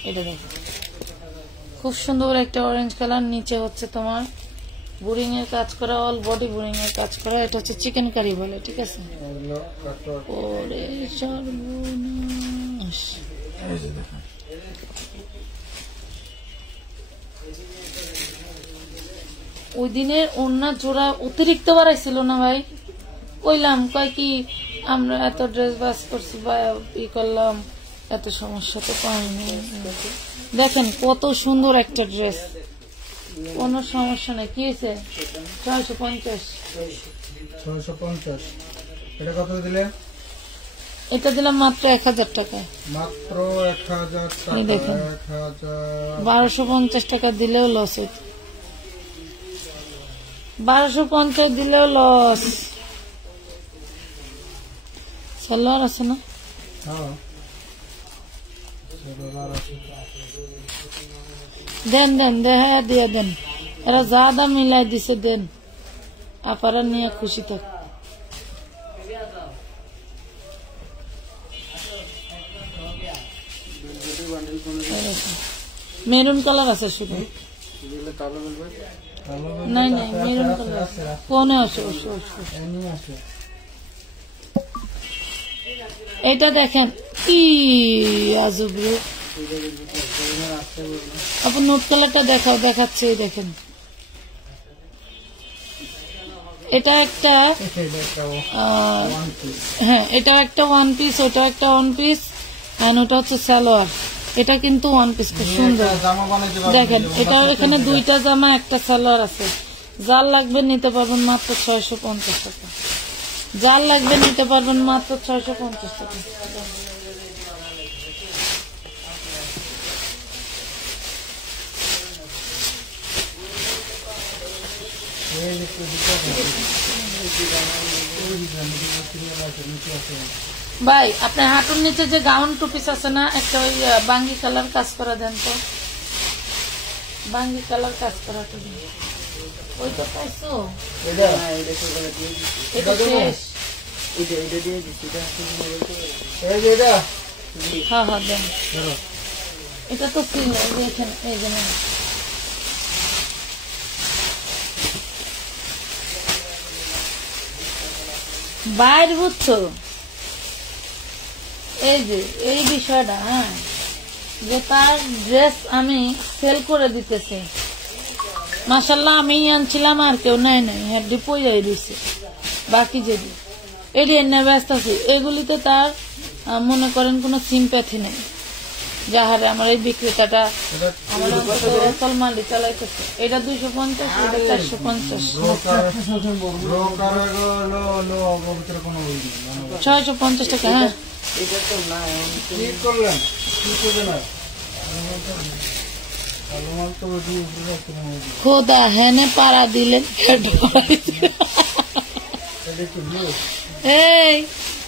এটা দেখো খুব সুন্দর একটা অরেঞ্জ কালার, নিচে হচ্ছে তোমার বোরিং এর কাজ করা, অল বডি বোরিং এর কাজ করা। এটা হচ্ছে চিকেন কারি বলে, ঠিক আছে? ওরে সর্বনাশ। ওই দিনের ওড়না জোড়া অতিরিক্ত বাড়াইছিল না ভাই? কইলাম, কয় কি আমরা এত ড্রেস বাস করছি বা ই করলাম, এত সমস্যা তো পাইনি। দেখেন কত সুন্দর একটা ড্রেস, কোনো সমস্যা নাই। কি হয়েছে? 650। এটা কত দিলে? এটা দিলাম মাত্র 1000 টাকা। মাত্র 1000 টাকা। দেখেন 1250 টাকা দিলেও লস হইত, 1250 দিলেও লস। সালোয়ার আছে না? দেন দেন, দেখা দিয়ে দেন, এরা যা দাম মিলাই দিছে দেন, আপনারা নিয়ে খুশি থাক। মেরুন কালার আছে শুধু, নাই নাই মেরুন কালার কোনে আছে? এটা দেখেন কি আজব রূপ। আপনি নোট কালারটা দেখাও, দেখাচ্ছে, দেখেন এটা একটা, হ্যাঁ এটা একটা ওয়ান পিস, ওটা একটা ওয়ান পিস, এন্ড ওটা হচ্ছে সালোয়ার। এটা কিন্তু ওয়ান পিস, খুব সুন্দর। দেখেন এটা এখানে 2টা জামা, একটা সালোয়ার আছে। যার লাগবে নিতে পারবেন মাত্র 650 টাকা। যার লাগবে নিতে পারবেন মাত্র 650 টাকা। ভাই আপনার হাঁটুর নিচে যে গাউন টু পিস আছে না, একটা ওই বাঙ্গি কালার কাজ করা দেন তো। বাঙ্গি কালার কাজ করাটা ওইটা পাইছো? এটা এটা শেষ। এটা দিয়ে দিচ্ছি, এই যে এটা হ্যাঁ হ্যাঁ দেন। ধরো। এটা তো ছিল এই যে এখানে, এই যে নেন। বাইর বুঝছো এই যে এই বিষয়টা, হ্যাঁ, যে তার ড্রেস আমি সেল করে দিতেছি। মাশাল্লাহ আমি আনছিলাম আর কেউ নেয় নাই, হেডি পইয়াই দিছে বাকি যদি এটি এনে ব্যস্ত আছে। এগুলিতে তার মনে করেন কোনো সিম্প্যাথি নেই। যাহারে আমার এই বিক্রেতাটা আমার সলমানলি চালাইতেছে। এটা 250, এটা 450, 650 টাকা। হ্যাঁ এটা তো না কি করলেন? কি করবে না? খোদা হেনে পাড়া দিলেন। এই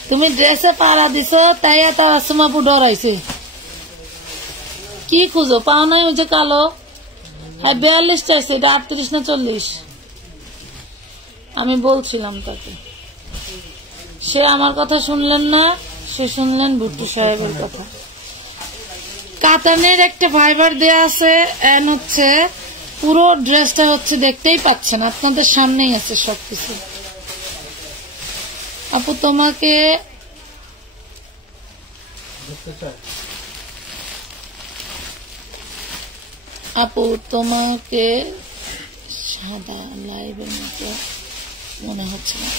তুমি ড্রেসে পাড়া দিছ, তাই তার আসমাপু ডরাইছে। কি খুঁজো পাও নাই? ওই যে কালো 42 চাইছে, এটা 38 না 40। আমি বলছিলাম তাকে, সে আমার কথা শুনলেন না, সে শুনলেন ভুট্টু সাহেবের কথা। কাতানের একটা ফাইবার দেয়া আছে, এন্ড হচ্ছে পুরো ড্রেসটা হচ্ছে দেখতেই পাচ্ছেন, আপনাদের সামনেই আছে সবকিছু। আপু তোমাকে সাদা লাইভের মতো মনে হচ্ছে না,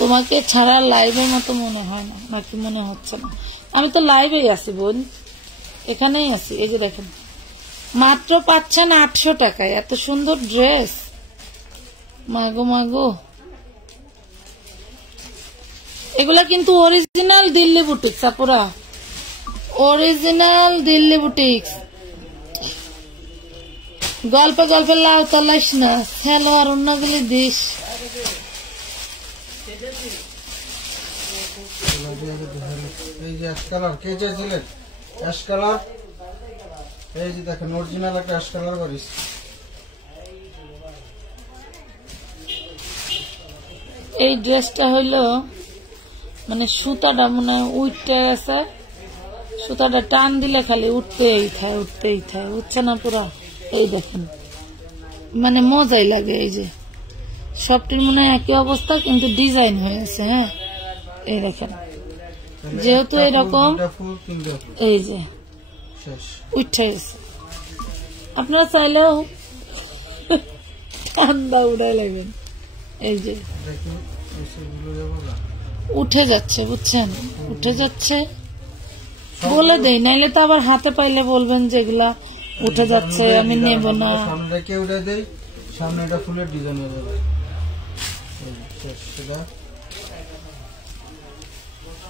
তোমাকে ছাড়া লাইভের মতো মনে হয় না, নাকি মনে হচ্ছে না? আমি তো লাইভেই আছি বোন, এখানেই আছি। এই যে দেখেন, মাত্র পাচ্ছেন 800 টাকায় এত সুন্দর ড্রেস। মাগো মাগো, এগুলা কিন্তু অরিজিনাল দিল্লি বুটিক্স আপুরা, অরিজিনাল দিল্লি বুটিক্স। গল্পে গল্পে লাউ তলাইস না, খেলোয়াড় অন্যগুলি দিস। এই যে অ্যাশ কালার কে চাইছিলেন? অ্যাশ কালার, এই যে দেখেন অরিজিনাল একটা অ্যাশ কালার করিস। এই ড্রেসটা হইলো মানে সুতাটা মনে হয় উঠতে আছে, সুতাটা টান দিলে খালি উঠতেই থাকে, উঠতেই থাকে, উঠছে না পুরা। এই দেখেন মানে মজাই লাগে। এই যে সবটির মনে হয় একই অবস্থা, কিন্তু ডিজাইন হয়েছে। হ্যাঁ এই দেখেন, যেহেতু এরকম এই যে উঠে গেছে, আপনারা চাইলেও ঠান্ডা উড়াই লাগবেন। এই যে উঠে যাচ্ছে, বুঝছেন, উঠে যাচ্ছে বলে দেই, নাইলে তো আবার হাতে পাইলে বলবেন যেগুলা উঠে যাচ্ছে আমি নেব না। সামনেটাকে উঠে দেই, সামনেটা ফুলের ডিজাইন হয়ে যাবে।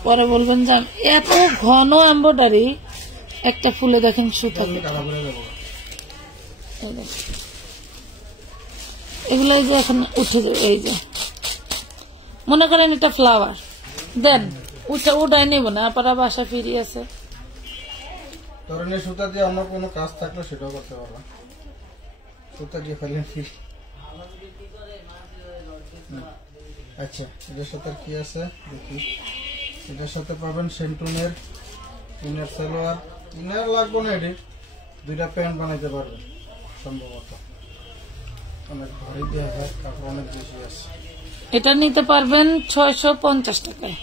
পরে বলবেন যে এত ঘন এমব্রয়ডারি, একটা ফুলে দেখেন সুতা। এগুলো যে এখন উঠে যাবে। এই যে মনে করেন এটা ফ্লাওয়ার দেন, উঠায় নেব না, আপনারা বাসা ফিরি আছে। ধরনের সুতা দিয়ে অন্য কোনো কাজ থাকলে সেটাও করতে পারবো, সুতা দিয়ে ফেলেন ফিরি। আচ্ছা, এটার সাথে কি আছে দেখি। এটার সাথে পাবেন সেন্টুনের ইনার সালোয়ার, ইনার লাগবে না, এটি 2টা প্যান্ট বানাইতে পারবেন সম্ভবত। অনেক ভারী দেওয়া হয়, কাপড় অনেক বেশি আছে। এটা নিতে পারবেন 650 টাকায়।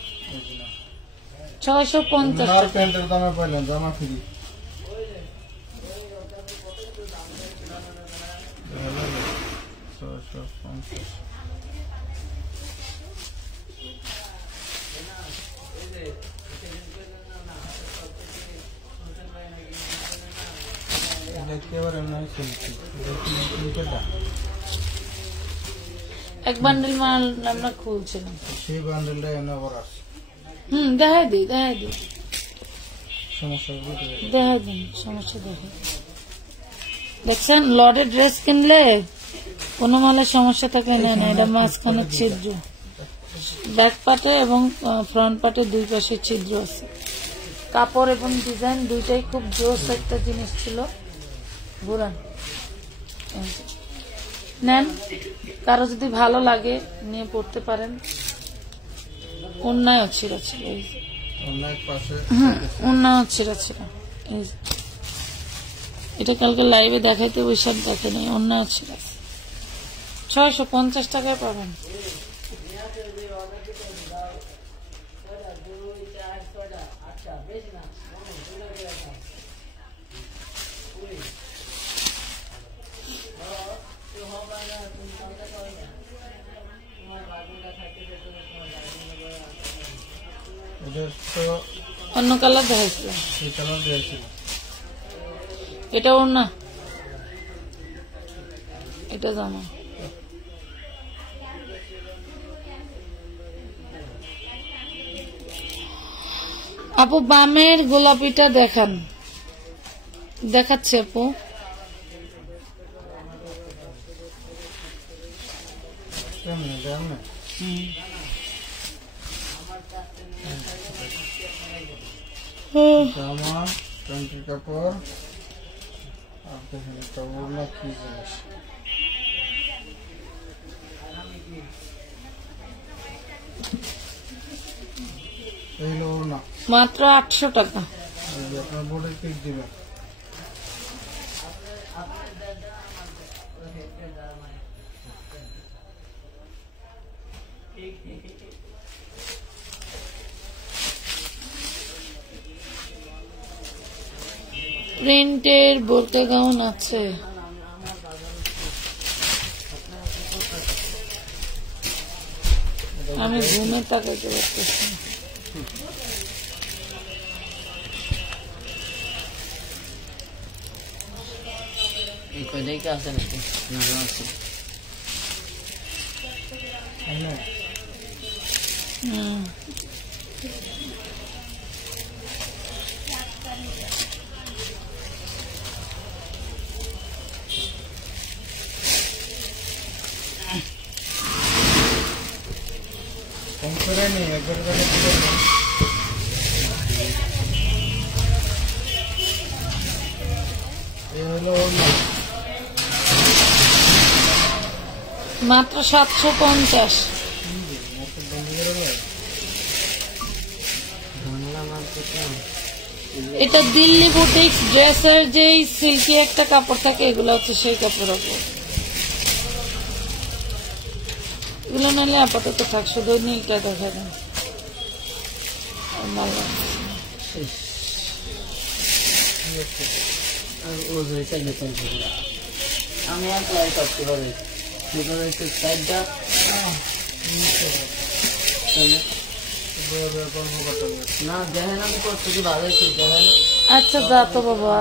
650 আর প্যান্টের দামে পাইলেন জামা ফ্রি। এক বান্ডেল মাল আমরা খুলছিলাম, সেই বান্ডেলটা এনে আবার আসে। দেখাই দিই, দেখাই দিই, সমস্যা দেখাই দিন, সমস্যা দেখাই। দেখছেন লডের ড্রেস কিনলে কোনো মালের সমস্যা থাকলে না, না এটা মাঝখানে ছিদ্র, ব্যাক পার্টে এবং ফ্রন্ট পার্টে 2 পাশে ছিদ্র আছে। কাপড় এবং ডিজাইন দুইটাই খুব জোস একটা জিনিস ছিল। ঘুরান, এই যে। নেন, কারো যদি ভালো লাগে নিয়ে পড়তে পারেন। অন্যায় ছিঁড়া ছিল, এই যে। অনেক পাশে অন্যায় ছিঁড়া ছিল, এই যে। এটা কালকে লাইভে দেখাইতে ওইসব দেখে নেই, অন্যায় ছিঁড়া। 650 টাকায় পাবেন। ওদের তো অন্য কালার দেখাইছিল, এই কালার দিয়েছিল। এটা ওর না, এটা জামা। আপু বামের গোলাপিটা দেখান, দেখাচ্ছি আপু। কেমনে কেমনে জামা, প্যান্টের কাপড়, আর দেখেন একটা ওড়না কি জিনিস। এই হলো ওড়না। মাত্র 800 টাকা। এই যে আপনার বোর্ডে পিক দিবেন। প্রিন্টের বোরকা গাউন আছে। আমি ঘুমে তাকাইতে পারতেছি না। এই কয়টাই কি আছে নাকি? না আছে। হুম। কম করে নিই, একবার করে দিবেন না। এই হলো ওড়না। মাত্র 750। বাংলা মার্কেট না। এটা দিল্লি বুটিক্স ড্রেসের যেই সিল্কি একটা কাপড় থাকে, এগুলো হচ্ছে সেই কাপড়। এগুলো নাহলে আপাতত থাক, শুধু নীলটা দেখা দেন। ভালো লাগছে। আর ও যেটা বেতন ছিল আমি একলাই করতে পারি। সেটা হচ্ছে সাইডটা না দেখেন, আমি করতেছি ভালো হয়েছে দেখেন। আচ্ছা যা তো বাবা।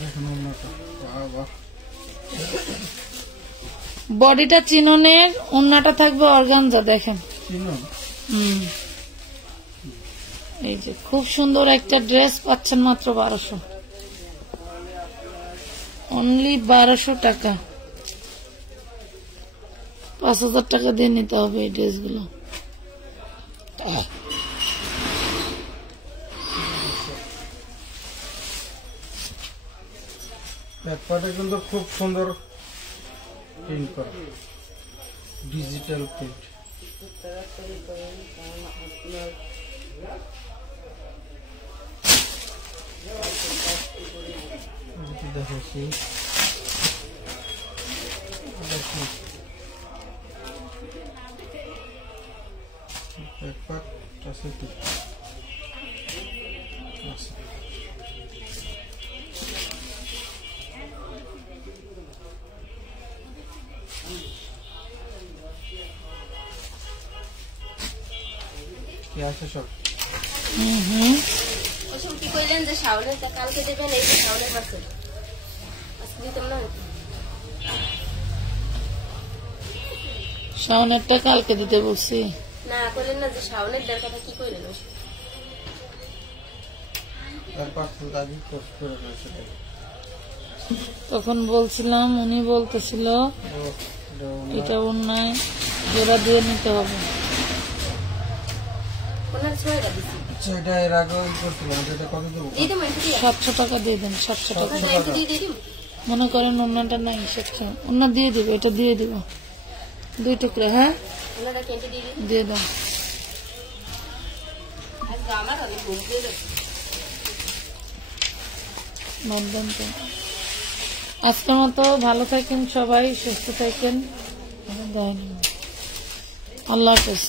দেখুন ওড়নাটা। বাহ বাহ। বডিটা চিননের, ওন্নাটা থাকবে অর্গানজা, দেখেন। চিনুন। হুম। এই যে খুব সুন্দর একটা ড্রেস পাচ্ছেন মাত্র 1200, অনলি 1200 টাকা। 5000 টাকা দিয়ে নিতে হবে এই ড্রেসগুলো। ব্যাপারটা কিন্তু খুব সুন্দর প্রিন্ট করা, ডিজিটাল প্রিন্ট। দেখেছি ব্যাপারটা সেটি কি আছে সব। ওসব কি কইলেন যে শাওনের কালকে দেবেন, এই যে শাওনের পাশে আজকে দিতাম না। শাওনেরটা কালকে দিতে বলছি। না কইলেন না যে শাওনের দেওয়ার কথা, কি কইলেন ওসব? তারপর তো দাদি পোস্ট করে রয়েছে। তখন বলছিলাম, উনি বলতেছিল এটা অন্যায় জোড়া দিয়ে নিতে হবে। ওনার ছয়টা দিছি আচ্ছা, এটা এর আগেও করছিলাম, এটা কত দেবো? দিয়ে দেবো একটু দিয়ে 700 টাকা দিয়ে দেন, 700 টাকা। একটু দিয়ে দিয়ে দিবো মনে করেন অন্যটা নাই, 700 অন্য দিয়ে দিব, এটা দিয়ে দিব 2 টুকরা। হ্যাঁ ওনারা কেটে দিয়ে দিই দিয়ে দাও। আজকে আমার অনেক ঘুম দিয়ে যাচ্ছে নন্দন তো আজকের মতো ভালো থাকেন সবাই, সুস্থ থাকেন, আল্লাহ হাফেজ।